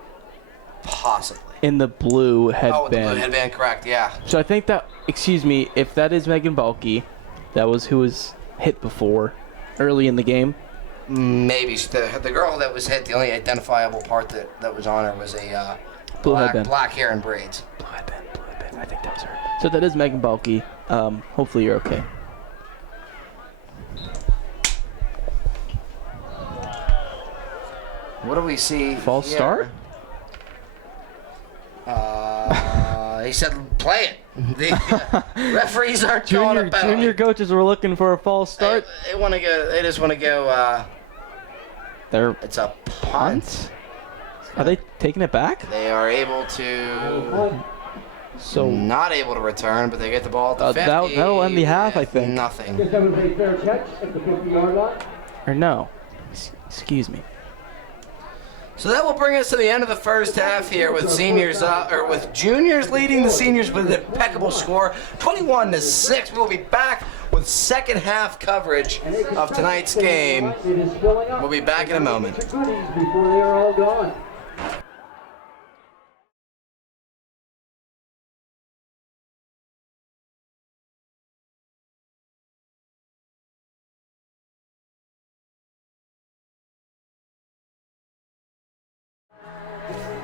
Possibly. In the blue headband. Oh, with the blue headband, correct, yeah. So I think that, excuse me, if that is Megan Balky, that was who was hit before, early in the game. Maybe. The girl that was hit, the only identifiable part that was on her was a black hair and braids. Blue headband. I think that was her. So that is Megan Balky. Hopefully you're okay. What do we see? False here? start? He said, play it. The referees aren't calling a penalty. Junior coaches were looking for a false start. They want to go. They just want to go. It's a punt. Are they taking it back? They are able to. So not able to return, but they get the ball at the 50. That'll end the half, I think. Nothing. That was a fair catch at the 50-yard line. Or no. Excuse me. So that will bring us to the end of the first half here with with juniors leading the seniors with an impeccable score, 21-6. We'll be back with second half coverage of tonight's game. We'll be back in a moment. Before they are all gone.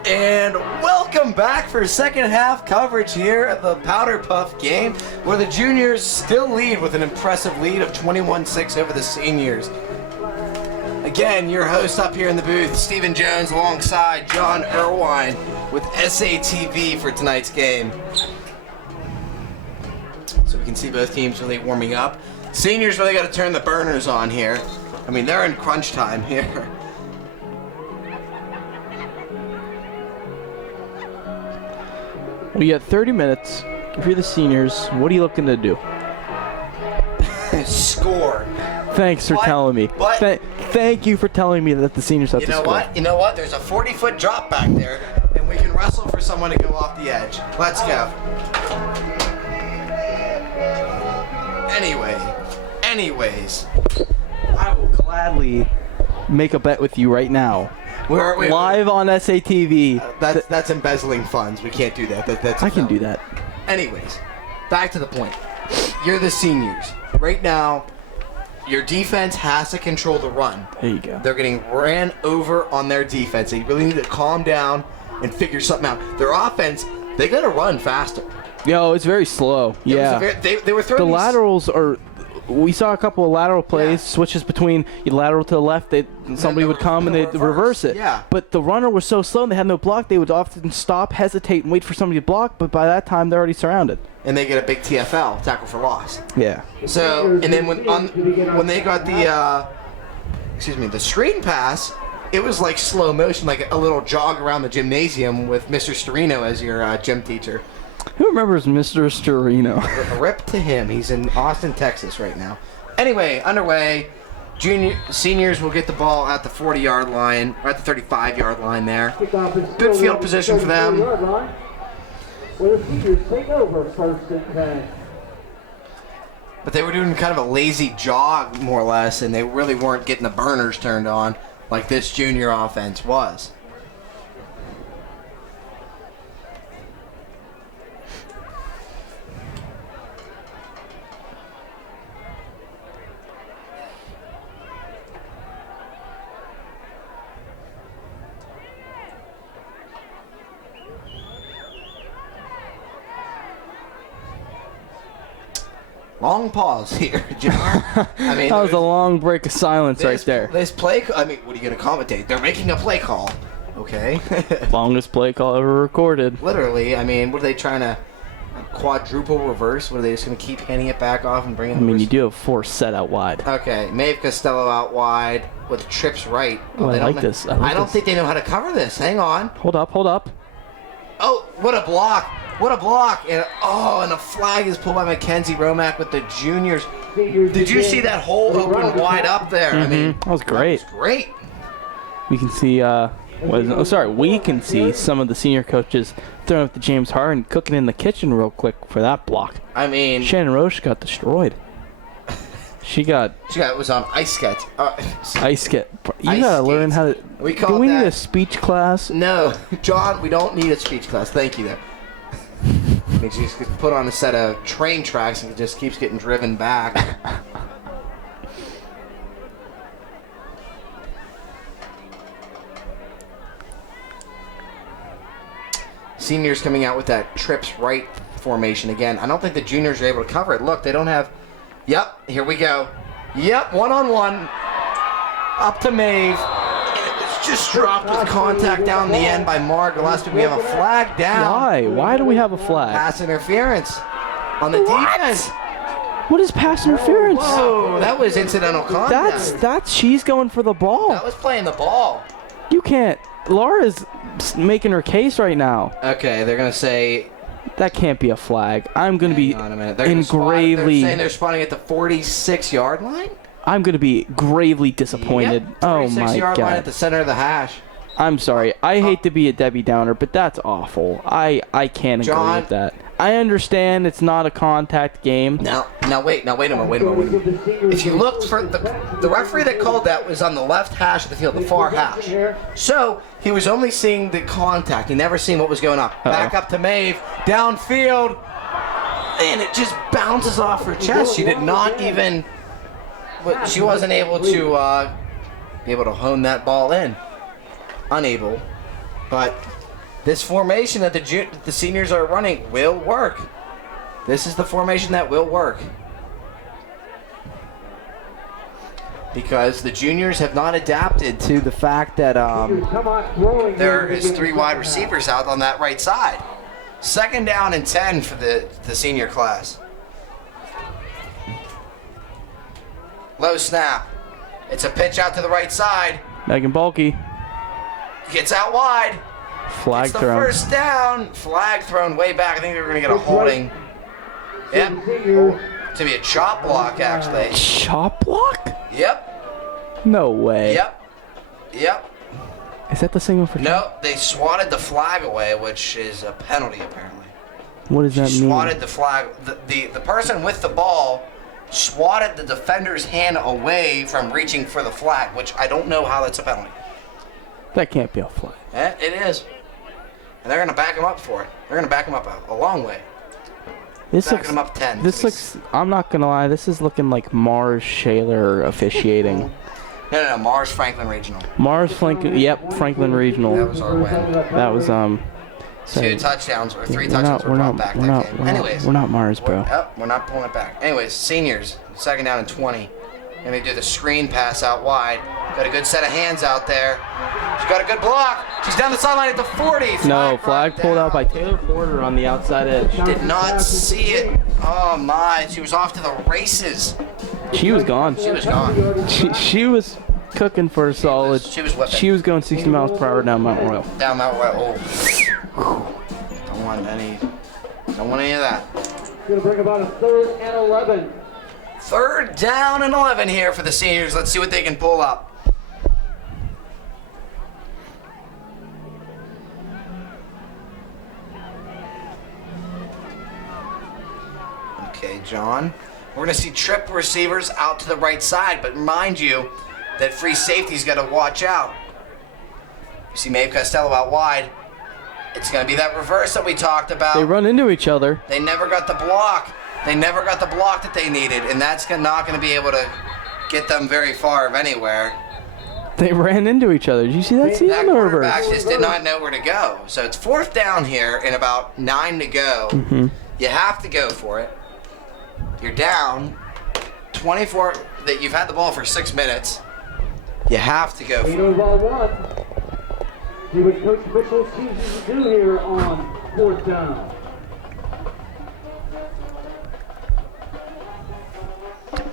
And welcome back for second half coverage here at the Powder Puff game, where the juniors still lead with an impressive lead of 21-6 over the seniors. Again, your host up here in the booth, Stephen Jones, alongside John Irwine with SATV for tonight's game. So we can see both teams really warming up. Seniors really got to turn the burners on here. I mean, they're in crunch time here. We got 30 minutes. If you're the seniors, what are you looking to do? Score. Thanks for telling me. Thank you for telling me that the seniors have to score. You know what? There's a 40-foot drop back there, and we can wrestle for someone to go off the edge. Let's go. Anyways. I will gladly make a bet with you right now. Live on SATV. That's embezzling funds. We can't do that. That's I can do that. Anyways, back to the point. You're the seniors. Right now, your defense has to control the run. There you go. They're getting ran over on their defense. They really need to calm down and figure something out. Their offense, they got to run faster. Yo, it's very slow. Yeah. They were throwing the laterals are... We saw a couple of lateral plays, Yeah. switches between lateral to the left. Somebody would come and they'd reverse it. Yeah. But the runner was so slow and they had no block, they would often stop, hesitate, and wait for somebody to block. But by that time, they're already surrounded. And they get a big TFL, tackle for loss. Yeah. So, and then when they got the screen pass, it was like slow motion, like a little jog around the gymnasium with Mr. Storino as your gym teacher. Who remembers Mr. Storino? Rip to him. He's in Austin, Texas right now. Anyway, underway. Seniors will get the ball at the 40-yard line, or at the 35-yard line there. Good field position for them. But they were doing kind of a lazy jog, more or less, and they really weren't getting the burners turned on like this junior offense was. Long pause here, John. I mean, that was a long break of silence right there. This play, I mean, what are you going to commentate? They're making a play call. Okay. Longest play call ever recorded. Literally, I mean, what are they trying to quadruple reverse? What are they just going to keep handing it back off and bringing? I mean, you do have 4 set out wide. Okay, Maeve Costello out wide with trips right. Oh, I like this. I don't think they know how to cover this. Hang on. Hold up, hold up. Oh, what a block! What a block! And and a flag is pulled by Mackenzie Romack with the juniors. Did you see that hole open wide up there? I mean, that was great. That was great. We can see, we can see some of the senior coaches throwing up the James Harden, cooking in the kitchen real quick for that block. I mean, Shannon Roche got destroyed. She was on ice skate. Ice skate. You Ice gotta learn skates. how to. We Do we need that- a speech class? No, John, we don't need a speech class. Thank you, though. Makes you just put on a set of train tracks and it just keeps getting driven back. Seniors coming out with that trips right formation again. I don't think the juniors are able to cover it. Look, they don't have... Yep, here we go. Yep, one-on-one. Up to Maeve. And it was just dropped with contact down the end by Marg. The last week we have a flag down. Why? Why do we have a flag? Pass interference on the defense. What is pass interference? Whoa, that was incidental contact. That's she's going for the ball. That was playing the ball. You can't. Laura's making her case right now. Okay, they're going to say... That can't be a flag. I'm going to be Hang on a minute. They're saying they're spotting at the 46-yard line? I'm going to be gravely disappointed. Yep, Oh my 46-yard line at god. the center of the hash. I'm sorry. I hate to be a Debbie Downer, but that's awful. I can't agree John. with that. I understand it's not a contact game. Now wait a minute. If you looked for the referee that called that was on the left hash of the field, the far hash. So he was only seeing the contact. He never seen what was going on. Back up to Maeve, downfield, and it just bounces off her chest. She did not even. She wasn't able to be able to hone that ball in. Unable, but. This formation that the seniors are running will work. This is the formation that will work. Because the juniors have not adapted to the fact that there is 3 wide receivers out on that right side. 2nd down and 10 for the senior class. Low snap. It's a pitch out to the right side. Megan Bulkey. Gets out wide. Flag It's the thrown. first down. Flag thrown way back. I think they were going to get a holding. Yep. It's going to be a chop block, actually. Chop block? Yep. No way. Yep. Is that the signal for? No, they swatted the flag away, which is a penalty, apparently. What does that mean? Swatted the flag. The person with the ball swatted the defender's hand away from reaching for the flag, which I don't know how that's a penalty. That can't be a flag. It is. And they're going to back him up for it. They're going to back him up a long way. Backing him up 10. This looks. I'm not gonna lie. This is looking like Mars Shaler officiating. No. Mars Franklin Regional. Mars Franklin. Yep, Franklin Regional. That was our win. That was 2 touchdowns or 3 touchdowns were brought back that game. Anyways, we're not Mars, bro. We're not pulling it back. Anyways, seniors, 2nd down and 20. And they do the screen pass out wide. Got a good set of hands out there. She's got a good block. She's down the sideline at the 40. Flag pulled out by Taylor Porter on the outside edge. Did not see it. Oh my, she was off to the races. She was gone. She was gone. She was cooking for a solid. She was whipping. She was going 60 miles per hour down Mount Royal. Down Mount Royal. Oh. Don't want any of that. Going to bring about a 3rd and 11. 3rd down and 11 here for the seniors. Let's see what they can pull up. Okay, John. We're going to see trip receivers out to the right side, but mind you that free safety's got to watch out. You see Maeve Costello out wide. It's going to be that reverse that we talked about. They run into each other. They never got the block. They never got the block that they needed, and that's not going to be able to get them very far of anywhere. They ran into each other. Did you see that scene That in the quarterback reverse? just did not know where to go. So it's 4th down here and about 9 to go. Mm-hmm. You have to go for it. You're down 24. That you've had the ball for 6 minutes. You have to go for it. See what Coach Mitchell chooses to do here on 4th down.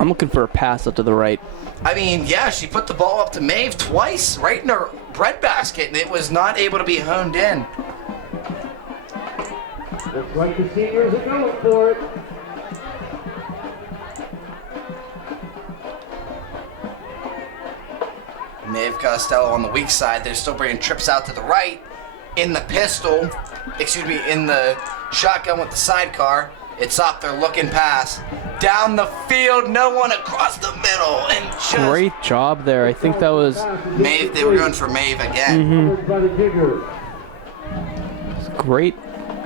I'm looking for a pass up to the right. I mean, yeah, she put the ball up to Maeve twice, right in her breadbasket, and it was not able to be honed in. Looks like the seniors are going for it. Maeve Costello on the weak side. They're still bringing trips out to the right. In the pistol, in the shotgun with the sidecar. It's up, they're looking pass. Down the field, no one across the middle. And just Great job there. I think that was Maeve, they were going for Maeve again. It's great.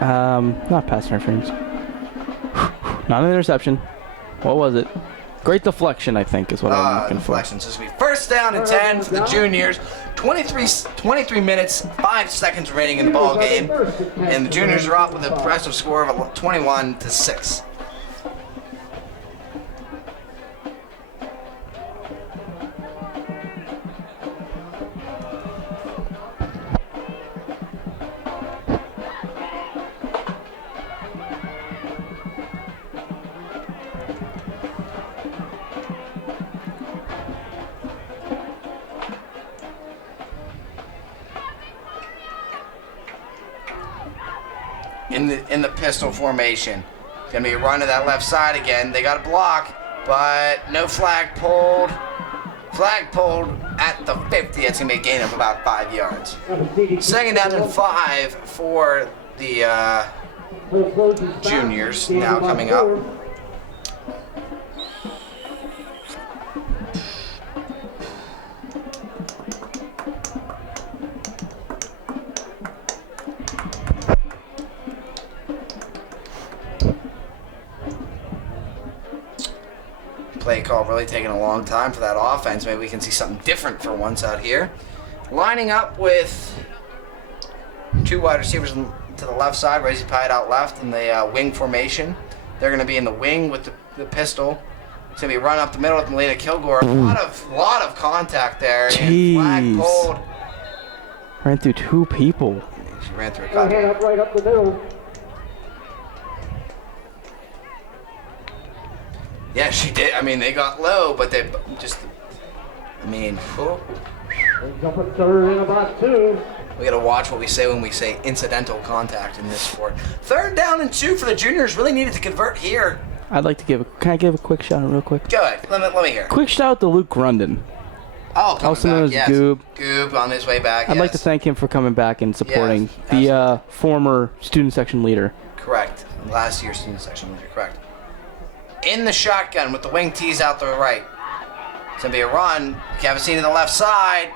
Not pass interference. Not an interception. What was it? Great deflection, I think, is what I'm looking for. Deflection. So it's going to be 1st down and 10 for the juniors. 23 minutes, 5 seconds remaining in the ball game. And the juniors are off with an impressive score of 21-6. In the pistol formation. Gonna be a run to that left side again. They got a block, but no flag pulled. Flag pulled at the 50. It's gonna be a gain of about 5 yards. 2nd down and 5 for the juniors now coming up. Play call really taking a long time for that offense. Maybe we can see something different for once out here. Lining up with 2 wide receivers to the left side. Razy Pyatt out left in the wing formation. They're going to be in the wing with the pistol. It's going to be a run up the middle with Melina Kilgore. A lot of contact there. Jeez. And flag pulled. Ran through 2 people. She ran through a couple. Right up the middle. Yeah, she did. I mean, they got low, but they just, I mean, whew. Jump a 3rd and about 2. We got to watch what we say when we say incidental contact in this sport. 3rd down and 2 for the juniors. Really needed to convert here. I'd like to can I give a quick shout out real quick? Good. Let me hear. Quick shout out to Luke Grundon. Oh, Also coming known back, as yes. Goob. Goob on his way back, I'd like to thank him for coming back and supporting the former student section leader. Correct. Last year's student section leader, correct. In the shotgun with the wing tees out the right. It's going to be a run. Cavassini to the left side.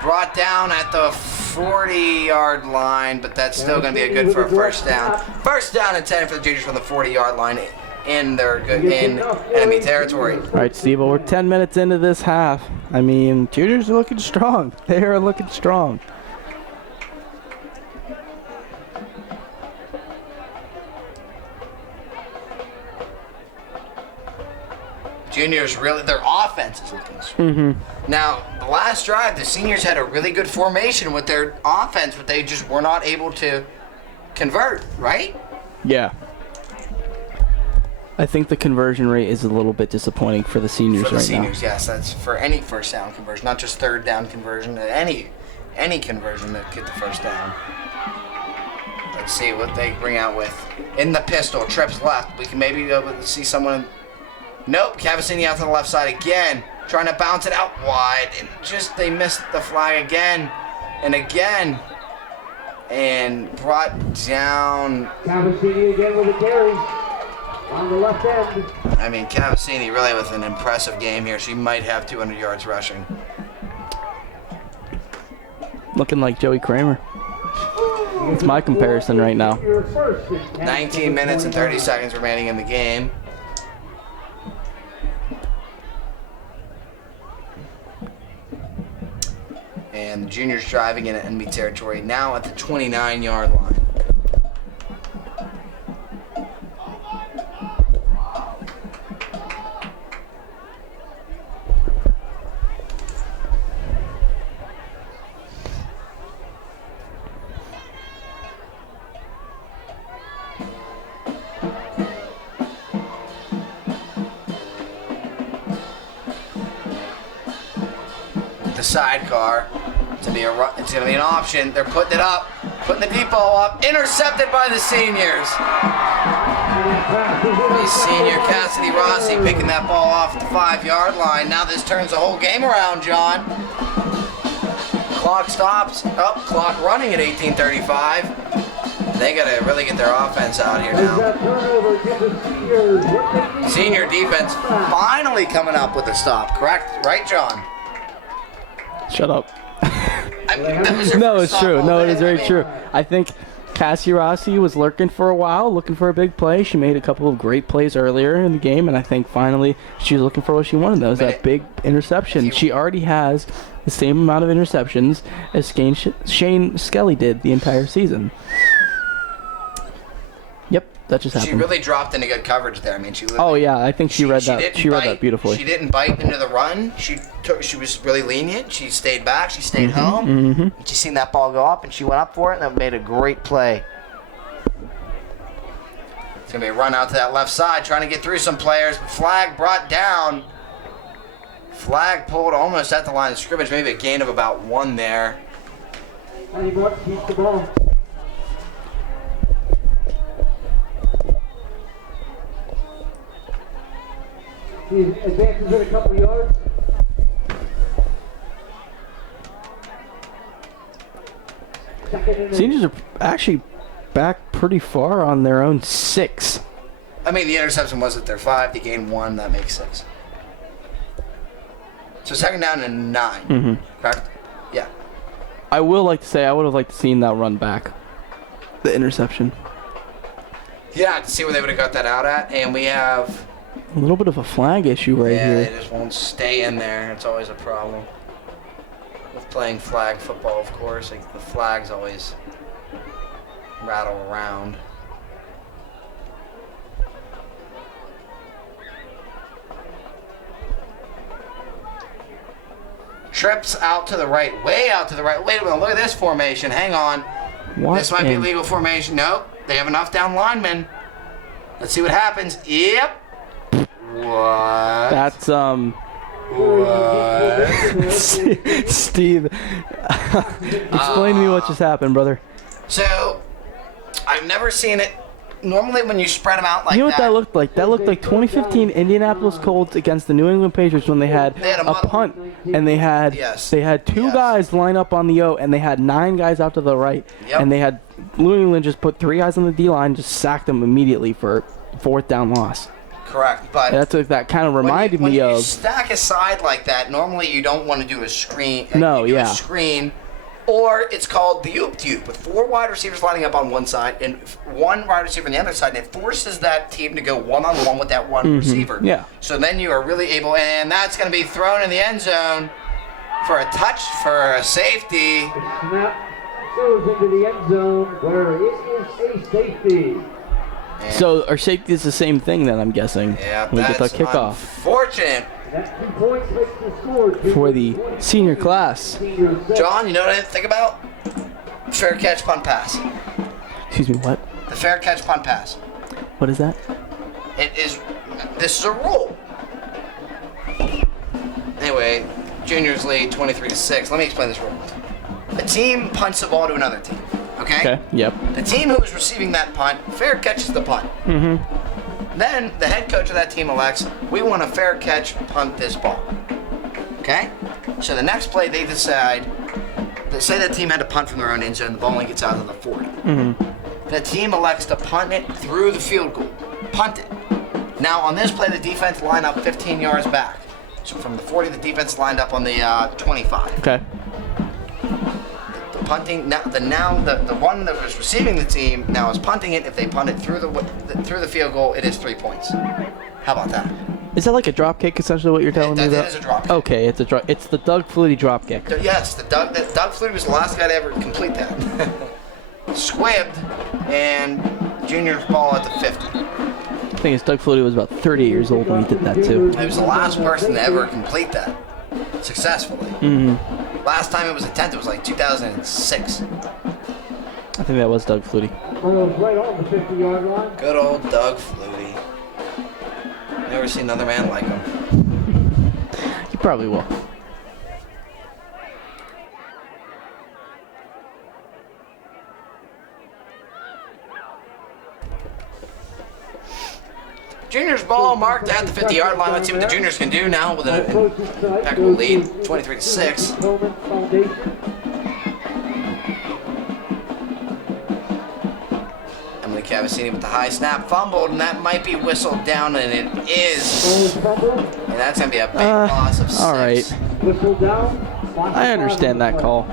Brought down at the 40-yard line, but that's still going to be good for a 1st down. 1st down and 10 for the juniors from the 40-yard line in enemy territory. All right, Steve, we're 10 minutes into this half. I mean, juniors are looking strong. They are looking strong. Juniors really, their offense is looking strong. Now, the last drive, the seniors had a really good formation with their offense, but they just were not able to convert, right? Yeah. I think the conversion rate is a little bit disappointing for the seniors For the right seniors, yes. That's for any 1st down conversion, not just 3rd down conversion, any conversion that get the 1st down. Let's see what they bring out with. In the pistol, trips left. We can maybe be able to see someone. Nope, Cavassini out to the left side again. Trying to bounce it out wide. And just, they missed the flag again and again. And brought down. Cavassini again with a carry on the left end. I mean, Cavassini really with an impressive game here. She might have 200 yards rushing. Looking like Joey Kramer. It's my comparison right now. 19 minutes and 30 seconds remaining in the game. And the juniors driving in enemy territory now at the 29-yard line. sidecar. It's gonna be an option. They're putting it up, putting the deep ball up, intercepted by the seniors. The senior Cassidy Rossi picking that ball off the 5-yard line. Now this turns the whole game around, John. Clock stops. Oh, clock running at 18:35. They gotta really get their offense out here now. Senior defense finally coming up with a stop. Correct, right, John? Shut up. That was your No, first it's stop true. all No, day. it is very I mean, true. I think Cassie Rossi was lurking for a while, looking for a big play. She made a couple of great plays earlier in the game, and I think finally she was looking for what she wanted. That was that big interception. She already has the same amount of interceptions as Shane Skelly did the entire season. Yep, that just happened. She really dropped into good coverage there. I mean, she. Oh yeah, I think she read that. didn't She read bite- that beautifully. She didn't bite into the run. She was really lenient. She stayed back. She stayed home. Mm-hmm. She seen that ball go up, and she went up for it, and that made a great play. It's gonna be a run out to that left side, trying to get through some players. But flag brought down. Flag pulled almost at the line of scrimmage. Maybe a gain of about 1 there. Keep the ball. He advances it a couple yards. Seniors are actually back pretty far on their own 6. I mean, the interception was at their 5. They gained 1. That makes 6. So second down and 9. Correct? Yeah. I will like to say I would have liked to seen that run back, the interception. Yeah, to see where they would have got that out at. And we have... A little bit of a flag issue right Yeah, here. they just won't stay in there. It's always a problem. With playing flag football, of course, like the flags always rattle around. Trips out to the right, way out to the right. Wait a minute, look at this formation. Hang on. What This might be in- legal formation. Nope, they have enough down linemen. Let's see what happens. Yep. What? That's What? Steve. Explain to me what just happened, brother. So, I've never seen it. Normally, when you spread them out like You know what that, that looked like? That looked like 2015 Indianapolis Colts against the New England Patriots when they had They had a a muddle. punt and they had Yes. two Yes. guys line up on the O and they had 9 guys out to the right Yep. and they had New England just put 3 guys on the D line, just sacked them immediately for 4th down loss. correct. But That kind of reminded when me you of. stack aside like that, normally you don't want to do a screen. No, you do yeah. a screen, or it's called the oop-de-oop, with 4 wide receivers lining up on one side and 1 wide receiver on the other side, and it forces that team to go one-on-one with that one receiver. Yeah. So then you are really able, and that's going to be thrown in the end zone for a touch, for a safety. Snap goes into the end zone where it is a safety. So our safety is the same thing then, I'm guessing. Yeah, We get the that's kickoff unfortunate. That's 2 points makes the score. for the senior class. John, you know what I didn't think about? Fair catch, punt, pass. Excuse me, what? The fair catch, punt, pass. What is that? This is a rule. Anyway, juniors lead 23-6. Let me explain this rule. A team punts the ball to another team. Okay? Okay, yep. The team who is receiving that punt, fair catches the punt. Then the head coach of that team elects, we want a fair catch, punt this ball. Okay? So the next play they decide, say that team had to punt from their own end zone, the ball only gets out of the 40. The team elects to punt it through the field goal. Punt it. Now on this play, the defense lined up 15 yards back. So from the 40, the defense lined up on the 25. Okay. Punting now the one that was receiving the team now is punting it. If they punt it through the field goal, it is 3 points. How about that? Is that like a drop kick, essentially, what you're telling me That about? is a drop kick. Okay, it's the Doug Flutie drop kick. Yes, Doug Flutie was the last guy to ever complete that. Squibbed, and Junior's ball at the 50. The thing is, Doug Flutie was about 38 years old when he did that too. He was the last person to ever complete that successfully. Last time it was attempted was like 2006. I think that was Doug Flutie. Right on the 50-yard line. Good old Doug Flutie. Never seen another man like him. He probably will. Juniors ball marked at the 50-yard line. Let's see what the juniors can do now with an impeccable lead, 23-6. Emily Cavassini with the high snap, fumbled, and that might be whistled down, and it is. And that's going to be a big loss of 6. All right. I understand that call.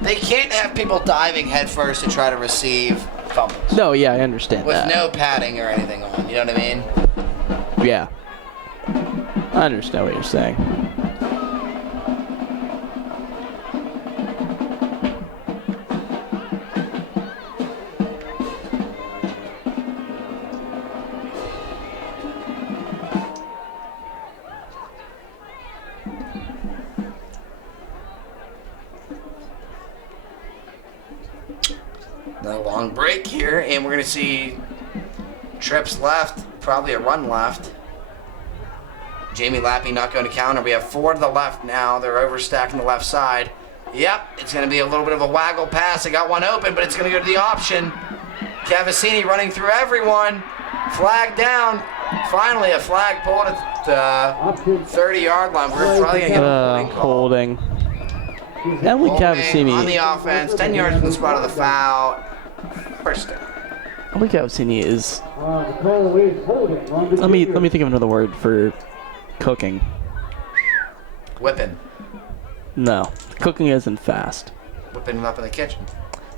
They can't have people diving headfirst to try to receive fumbles. No, yeah, I understand With that. no padding or anything on, you know what I mean? Yeah. I understand what you're saying. Another long break here, and we're going to see trips left, probably a run left. Jamie Lappy not going to counter. We have 4 to the left now. They're overstacking the left side. Yep, it's going to be a little bit of a waggle pass. They got one open, but it's going to go to the option. Cavassini running through everyone. Flag down. Finally, a flag pulled at the 30-yard line. We're probably going to get a holding call. Holding. Emily Cavassini. On the offense, 10 yards from the spot of the foul. First down. Emily Cavassini is. Let me think of another word for cooking. Whipping. No, cooking isn't fast. Whipping up in the kitchen.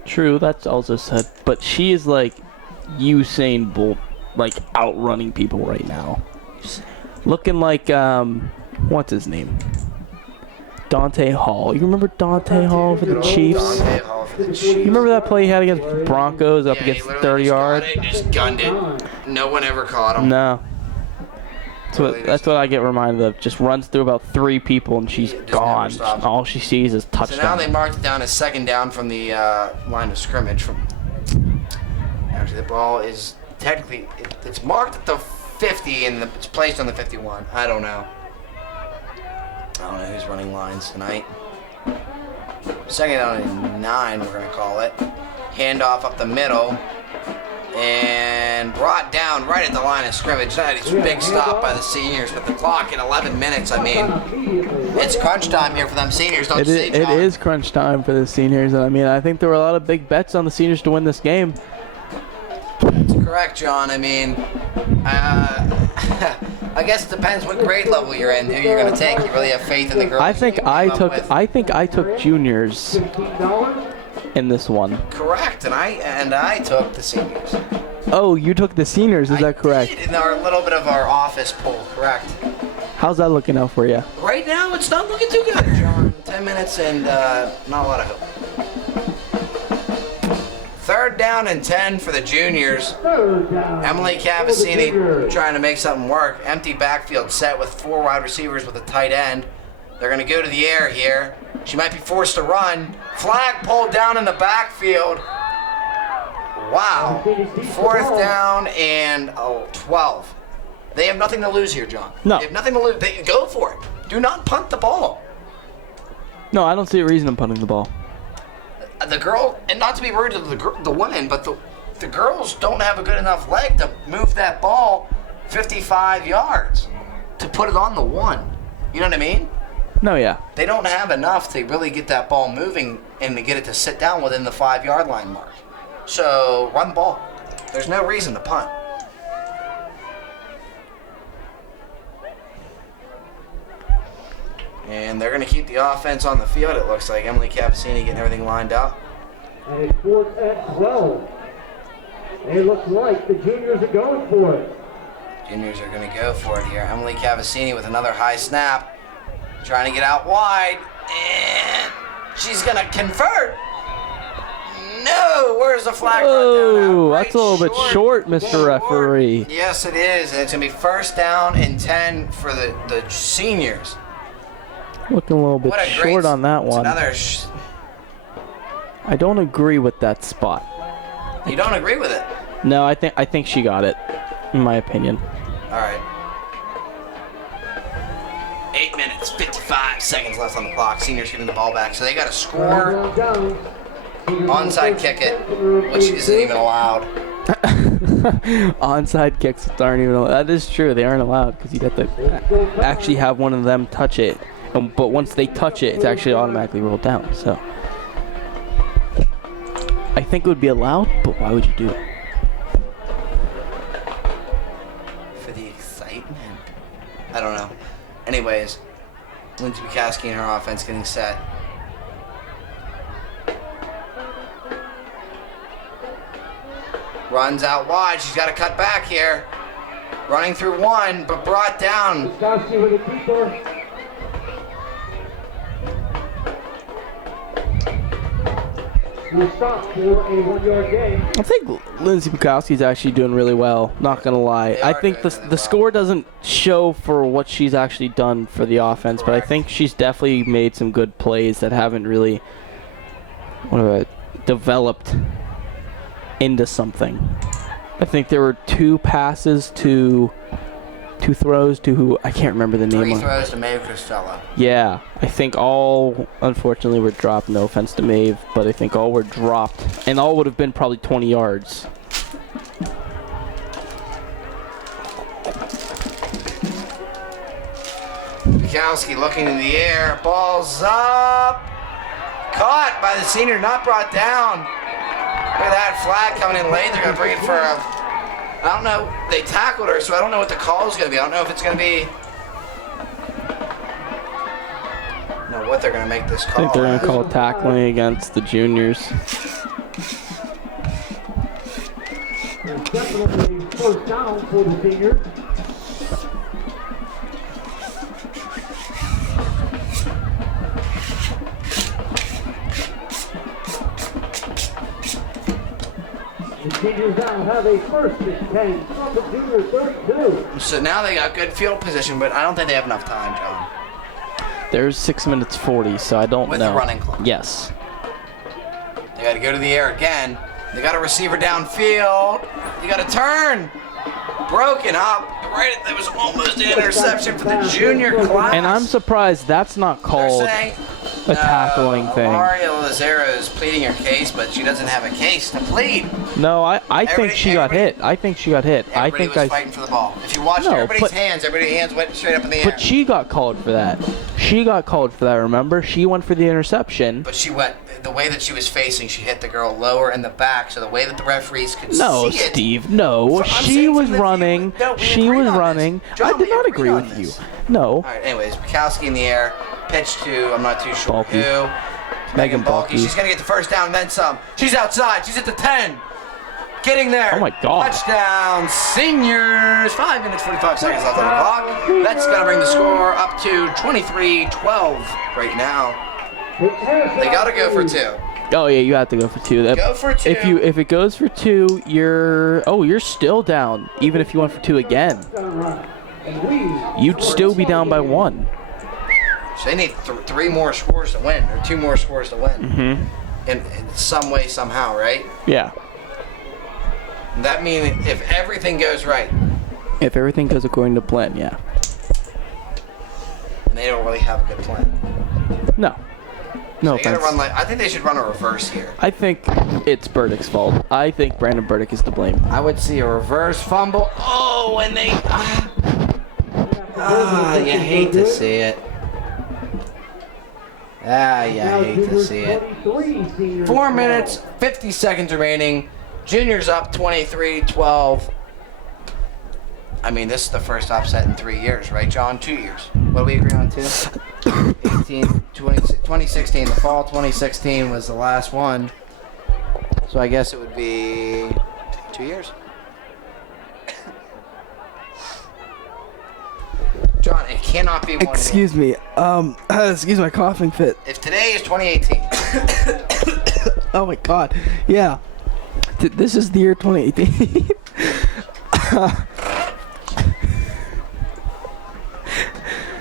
True, that's also said. But she is like Usain Bolt, like outrunning people right now. Looking like what's his name? Dante Hall. You remember Dante Hall for the Chiefs? Dante Hall for the Chiefs. You remember that play he had against the Broncos up against he 30 yards? Just gunned it. No one ever caught him. No. That's what I get reminded of. Just runs through about 3 people and she's gone. All she sees is touchdown. So now they marked it down as second down from the line of scrimmage. Actually, the ball is technically it's marked at the 50 and it's placed on the 51. I don't know who's running lines tonight. Second down and 9, we're going to call it. Handoff up the middle. And brought down right at the line of scrimmage. That is a big stop by the seniors. But the clock in 11 minutes, I mean, it's crunch time here for them seniors, don't you say, John? It is crunch time for the seniors. And I mean, I think there were a lot of big bets on the seniors to win this game. That's correct, John. I mean, I guess it depends what grade level you're in, who you're going to take. You really have faith in the girls. I think I took juniors in this one. Correct, and I took the seniors. Oh, you took the seniors, is that correct? I did in our little bit of our office poll, correct. How's that looking out for you? Right now, it's not looking too good, John. 10 minutes and not a lot of hope. 3rd down and 10 for the juniors. Emily Cavassini trying to make something work. Empty backfield set with 4 wide receivers with a tight end. They're going to go to the air here. She might be forced to run. Flag pulled down in the backfield. Wow. 4th down and 12. They have nothing to lose here, John. No. They have nothing to lose. They go for it. Do not punt the ball. No, I don't see a reason in punting the ball. The girl, and not to be rude to the women, but the girls don't have a good enough leg to move that ball 55 yards to put it on the 1. You know what I mean? No, yeah. They don't have enough to really get that ball moving and to get it to sit down within the 5-yard line mark. So run the ball. There's no reason to punt. And they're going to keep the offense on the field, it looks like. Emily Cavassini getting everything lined up. And it's 4th and 12. It looks like the juniors are going for it. Juniors are going to go for it here. Emily Cavassini with another high snap. Trying to get out wide. And she's going to convert. No, where's the flag? Oh, that's a little bit short, Mr. Referee. Yes, it is. And it's going to be 1st down and 10 for the seniors. Looking a little bit short on that one. Another I don't agree with that spot. You don't agree with it? No, I think she got it, in my opinion. All right. 8 minutes, 55 seconds left on the clock. Seniors getting the ball back, so they got to score. Onside kick it, which isn't even allowed. Onside kicks aren't even allowed. That is true. They aren't allowed because you'd have to actually have one of them touch it. But once they touch it, it's actually automatically rolled down. So I think it would be allowed, but why would you do it? For the excitement. I don't know. Anyways, Lindsay Bukowski and her offense getting set. Runs out wide. She's got to cut back here. Running through one, but brought down. Bukowski with a keeper. We stop for a 1-yard gain. I think Lindsay Bukowski's actually doing really well. Not gonna lie. I think the score doesn't show for what she's actually done for the offense, but I think she's definitely made some good plays that haven't really developed into something. I think there were 2 passes to 2 throws to who I can't remember the name 3 of. throws to Maeve Costello. Yeah, I think all unfortunately were dropped. No offense to Maeve, but I think all were dropped, and all would have been probably 20 yards. Bukowski looking in the air. Ball's up. Caught by the senior, not brought down. Look at that flag coming in late. They're going to bring it for a... I don't know. They tackled her, so I don't know what the call is going to be. I don't know if it's going to be... No, what they're going to make this call. I think they're going to call tackling against the juniors. It's definitely first down for the seniors. The seniors now have a first and 10 from the junior 32. So now they got good field position, but I don't think they have enough time, John. There's 6 minutes 40, so I don't With know. the running clock. Yes. They got to go to the air again. They got a receiver downfield. You got to turn. Broken up. Right, it was almost an interception for the junior class. And I'm surprised that's not called They're saying, a tackling thing. Mario Lazaro is pleading her case, but she doesn't have a case to plead. No, I think she got hit. I think she got hit. I Everybody think was fighting for the ball. If you watched everybody's hands went straight up in the air. But she got called for that. She got called for that, remember? She went for the interception. But she went, the way that she was facing, she hit the girl lower in the back, so the way that the referees could No, see it. Steve, no. She was running. She was running. I did not agree with you. No. All right, anyways, Bukowski in the air, pitch to, I'm not too sure Balky. who. Megan Balky. She's going to get the first down and then some. She's outside. She's at the 10. Getting there. Oh, my God. Touchdown, seniors. 5 minutes, 45 seconds left on the clock. That's going to bring the score up to 23-12 right now. They got to go for 2. Oh yeah, you have to go for 2. Go for 2. If it goes for 2, you're still down. Even if you went for 2 again, you'd still be down by 1. So they need 3 more scores to win, or 2 more scores to win. In some way, somehow, right? Yeah. That means if everything goes right. If everything goes according to plan, yeah. And they don't really have a good plan. No. No They gotta offense. run I think they should run a reverse here. I think it's Burdick's fault. I think Brandon Burdick is to blame. I would see a reverse fumble. Oh, and they... you hate to see it. You hate to see it. 4 minutes, 50 seconds remaining. Juniors up 23-12. I mean, this is the first upset in 3 years, right, John? 2 years. What do we agree on, 2? 2016, the fall 2016 was the last one. So I guess it would be 2 years. John, it cannot be 1 year. Excuse me. Excuse my coughing fit. If today is 2018. Oh my God. Yeah. This is the year 2018.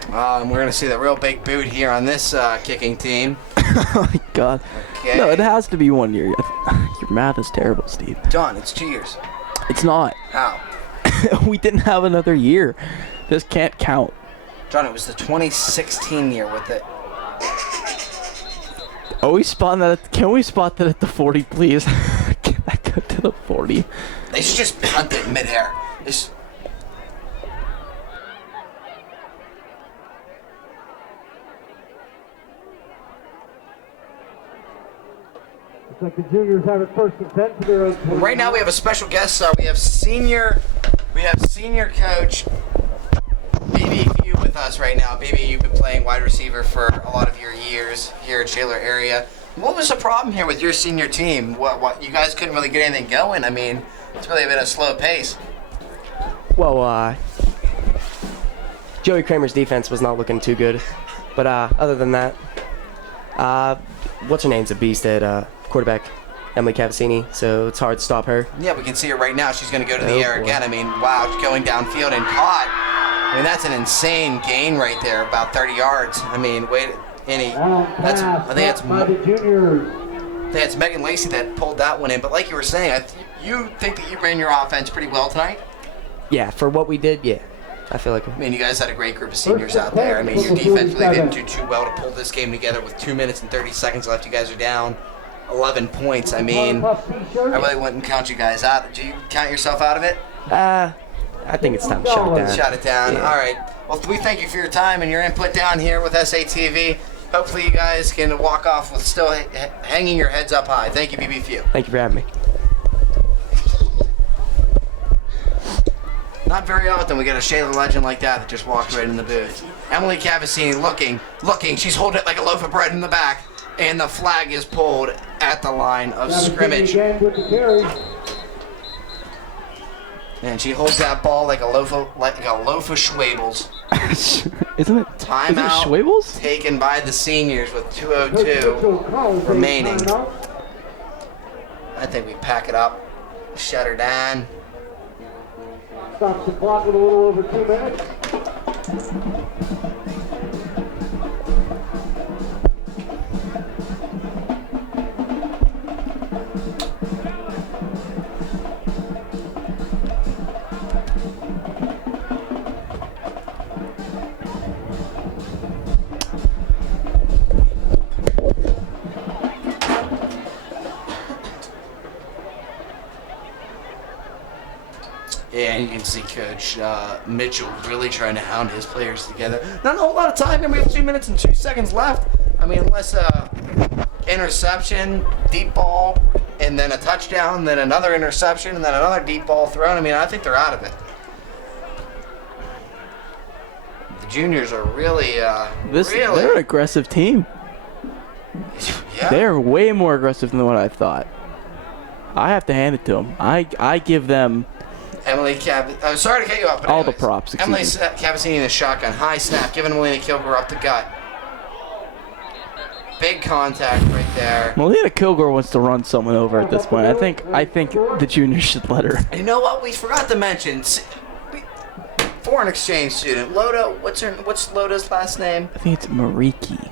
And we're going to see the real big boot here on this kicking team. Oh my God. Okay. No, it has to be 1 year. Your math is terrible, Steve. John, it's 2 years. It's not. How? We didn't have another year. This can't count. John, it was the 2016 year with it. Oh, can we spot that at the 40, please? Can that go to the 40? They should just punt it midair. It's, Looks like the juniors have it first and 10 for their own. right now we have a special guest. We have senior coach BB with us right now. BB, you've been playing wide receiver for a lot of your years here at Shaler area. What was the problem here with your senior team? What you guys couldn't really get anything going? I mean, it's really been a slow pace. Well, Joey Kramer's defense was not looking too good. But other than that, what's her name's a beast at quarterback, Emily Cavassini, so it's hard to stop her. Yeah, we can see her right now. She's going to go to the air again. I mean, wow, she's going downfield and caught. I mean, that's an insane gain right there, about 30 yards. I mean, wait, Annie, I think it's Megan Lacey that pulled that one in. But like you were saying, you think that you ran your offense pretty well tonight? Yeah, for what we did, yeah. I feel like. I mean, you guys had a great group of seniors out there. I mean, your defense really didn't do too well to pull this game together with 2 minutes and 30 seconds left. You guys are down 11 points. I mean, I really wouldn't count you guys out. Do you count yourself out of it? I think it's time to shut it down. Shut it down. Yeah. All right. Well, we thank you for your time and your input down here with SATV. Hopefully you guys can walk off with still hanging your heads up high. Thank you, BB. Thank you for having me. Not very often we get a Shaler legend like that just walks right in the booth. Emily Cavassini looking. She's holding it like a loaf of bread in the back. And the flag is pulled at the line of scrimmage. And she holds that ball like a loaf of Schwabels. Isn't it? Timeout Schwabels? taken by the seniors with 2:02 remaining. I think we pack it up, shut her down. Stops the clock with a little over 2 minutes. Yeah, and you can see Coach Mitchell really trying to hound his players together. Not a whole lot of time, and we have 2 minutes and 2 seconds left. I mean, unless interception, deep ball, and then a touchdown, then another interception, and then another deep ball thrown. I mean, I think they're out of it. The juniors are really, They're an aggressive team. Yeah. They're way more aggressive than what I thought. I have to hand it to them. I give them Emily I'm sorry to cut you off, but all the anyways, props. Emily Cavassini in the shotgun, high snap, giving Melina Kilgore up the gut. Big contact right there. Melina Kilgore wants to run someone over at this point. I think the juniors should let her. And you know what? We forgot to mention foreign exchange student Loda. What's Loda's last name? I think it's Mariki.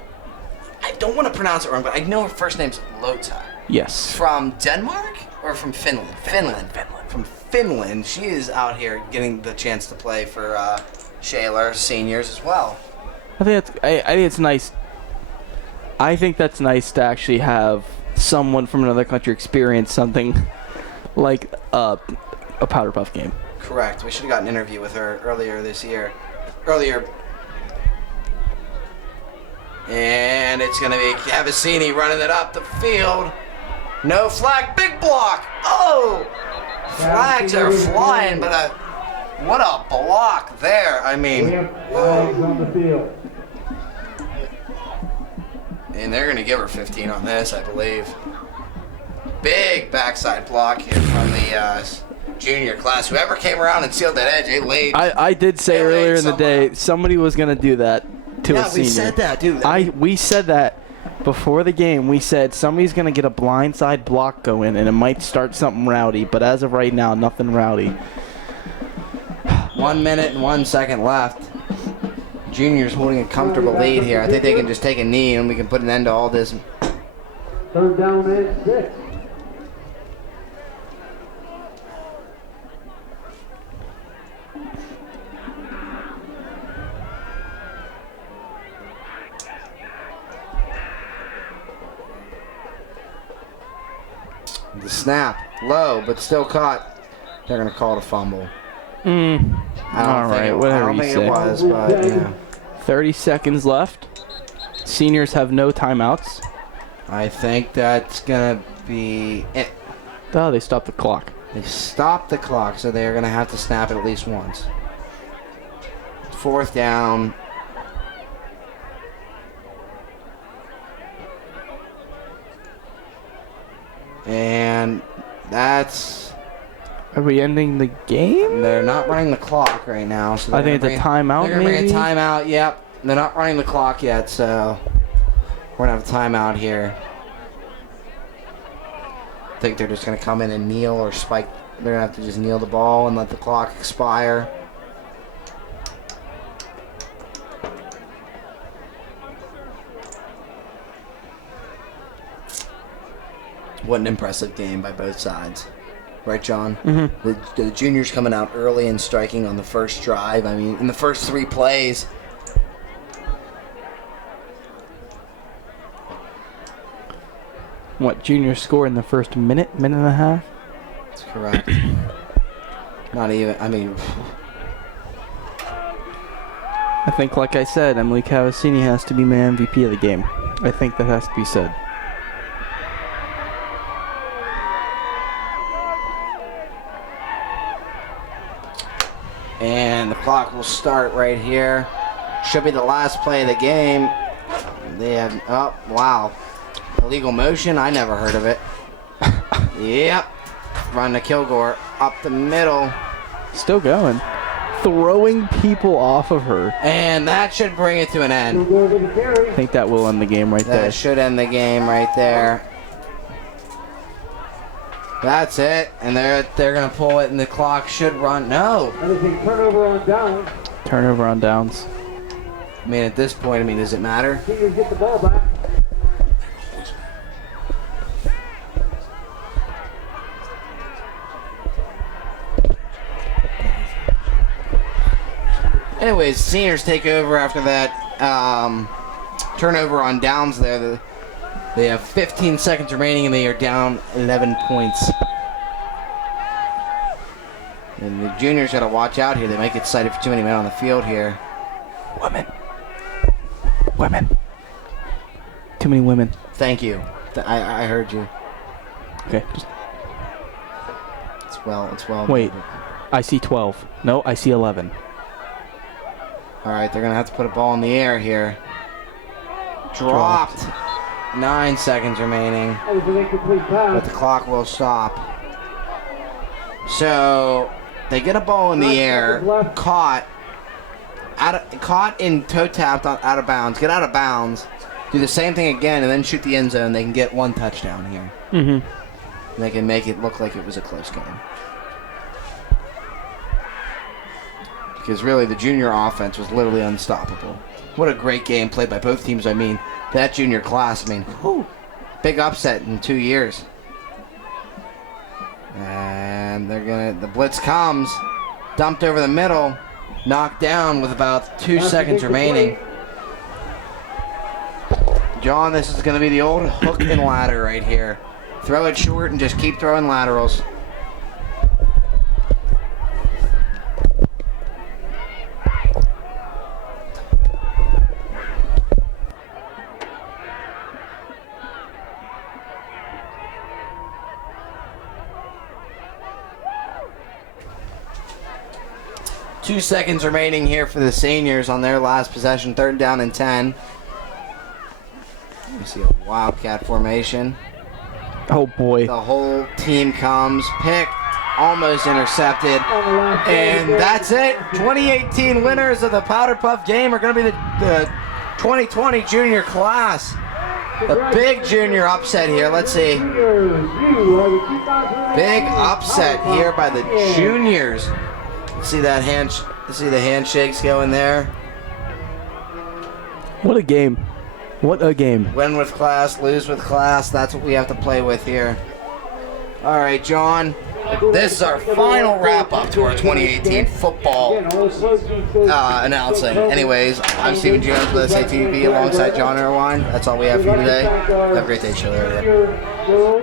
I don't want to pronounce it wrong, but I know her first name's Lota. Yes. From Denmark or from Finland? Finland. From Finland. She is out here getting the chance to play for Shaler seniors as well. I think it's nice. I think that's nice to actually have someone from another country experience something like a Powder Puff game. Correct. We should have got an interview with her earlier this year. And it's going to be Cavassini running it up the field. No flag. Big block. Oh! Flags are flying, but what a block there. I mean, flags on the field. And they're going to give her 15 on this, I believe. Big backside block here from the junior class. Whoever came around and sealed that edge, they laid. I did say earlier in the day somebody was going to do that to a senior. Yeah, we said that, dude. We said that before the game. We said somebody's going to get a blindside block going, and it might start something rowdy. But as of right now, nothing rowdy. 1 minute and 1 second left. Junior's holding a comfortable lead here. I think they can just take a knee and we can put an end to all this. Third down and 6. The snap, low, but still caught. They're going to call it a fumble. All right, whatever I don't you think say. it was, but yeah. 30 seconds left. Seniors have no timeouts. I think that's going to be it. Oh, they stopped the clock. They stopped the clock, so they're going to have to snap it at least once. 4th down. And that's... Are we ending the game? They're not running the clock right now. So I think it's a timeout, They're going to bring maybe? a timeout, yep. They're not running the clock yet, so we're going to have a timeout here. I think they're just going to come in and kneel or spike. They're going to have to just kneel the ball and let the clock expire. What an impressive game by both sides. Right, John? Mm-hmm. The juniors coming out early and striking on the first drive. I mean, in the first 3 plays. What, juniors score in the first minute and a half? That's correct. Not even, I mean... I think, like I said, Emily Cavassini has to be my MVP of the game. I think that has to be said. And the clock will start right here. Should be the last play of the game. They have, oh, wow. Illegal motion, I never heard of it. Yep. Run to Kilgore, up the middle. Still going. Throwing people off of her. And that should bring it to an end. I think that will end the game right there. That should end the game right there. That's it. And they're going to pull it, and the clock should run. No. That is a turnover on downs. Turnover on downs. I mean, at this point, I mean, does it matter? Seniors get the ball back. Anyways, seniors take over after that turnover on downs there. They have 15 seconds remaining, and they are down 11 points. And the juniors got to watch out here. They might get cited for too many men on the field here. Women. Women. Too many women. Thank you. I heard you. Okay. Just It's well. wait. I see 12. No, I see 11. All right, they're going to have to put a ball in the air here. Dropped. 9 seconds remaining. That was an incomplete But pass. the clock will stop. So they get a ball in the air, caught in toe tapped out of bounds. Get out of bounds, do the same thing again, and then shoot the end zone. They can get 1 touchdown here. Mm-hmm. They can make it look like it was a close game. Because really, the junior offense was literally unstoppable. What a great game played by both teams. I mean, that junior class, I mean, whew, big upset in 2 years. And the blitz comes, dumped over the middle, knocked down with about 2 seconds remaining. John, this is going to be the old hook and ladder right here. Throw it short and just keep throwing laterals. Two seconds remaining here for the seniors on their last possession. 3rd down and 10. You see a wildcat formation. Oh boy. The whole team comes, picked, almost intercepted, and that's it. 2018 winners of the Powder Puff game are going to be the 2020 junior class. A big junior upset here. Let's see. Big upset here by the juniors. See that see the handshakes going there. What a game. What a game. Win with class, lose with class. That's what we have to play with here. All right, John. This is our final wrap-up to our 2018 football announcing. Anyways, I'm Stephen Jones with SATV alongside John Irwine. That's all we have for you today. Have a great day, Shaler.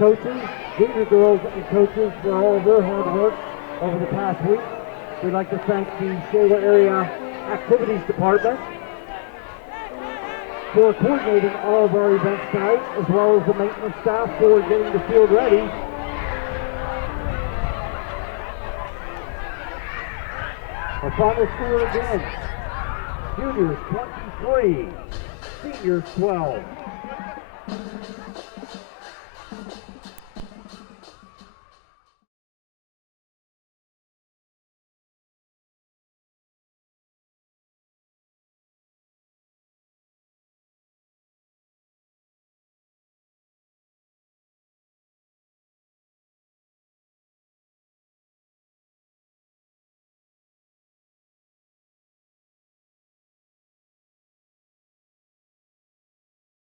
coaches, junior girls and coaches for all of their hard work over the past week. We'd like to thank the Shaler Area Activities Department for coordinating all of our events tonight, as well as the maintenance staff for getting the field ready. Our final score again, juniors 23, seniors 12.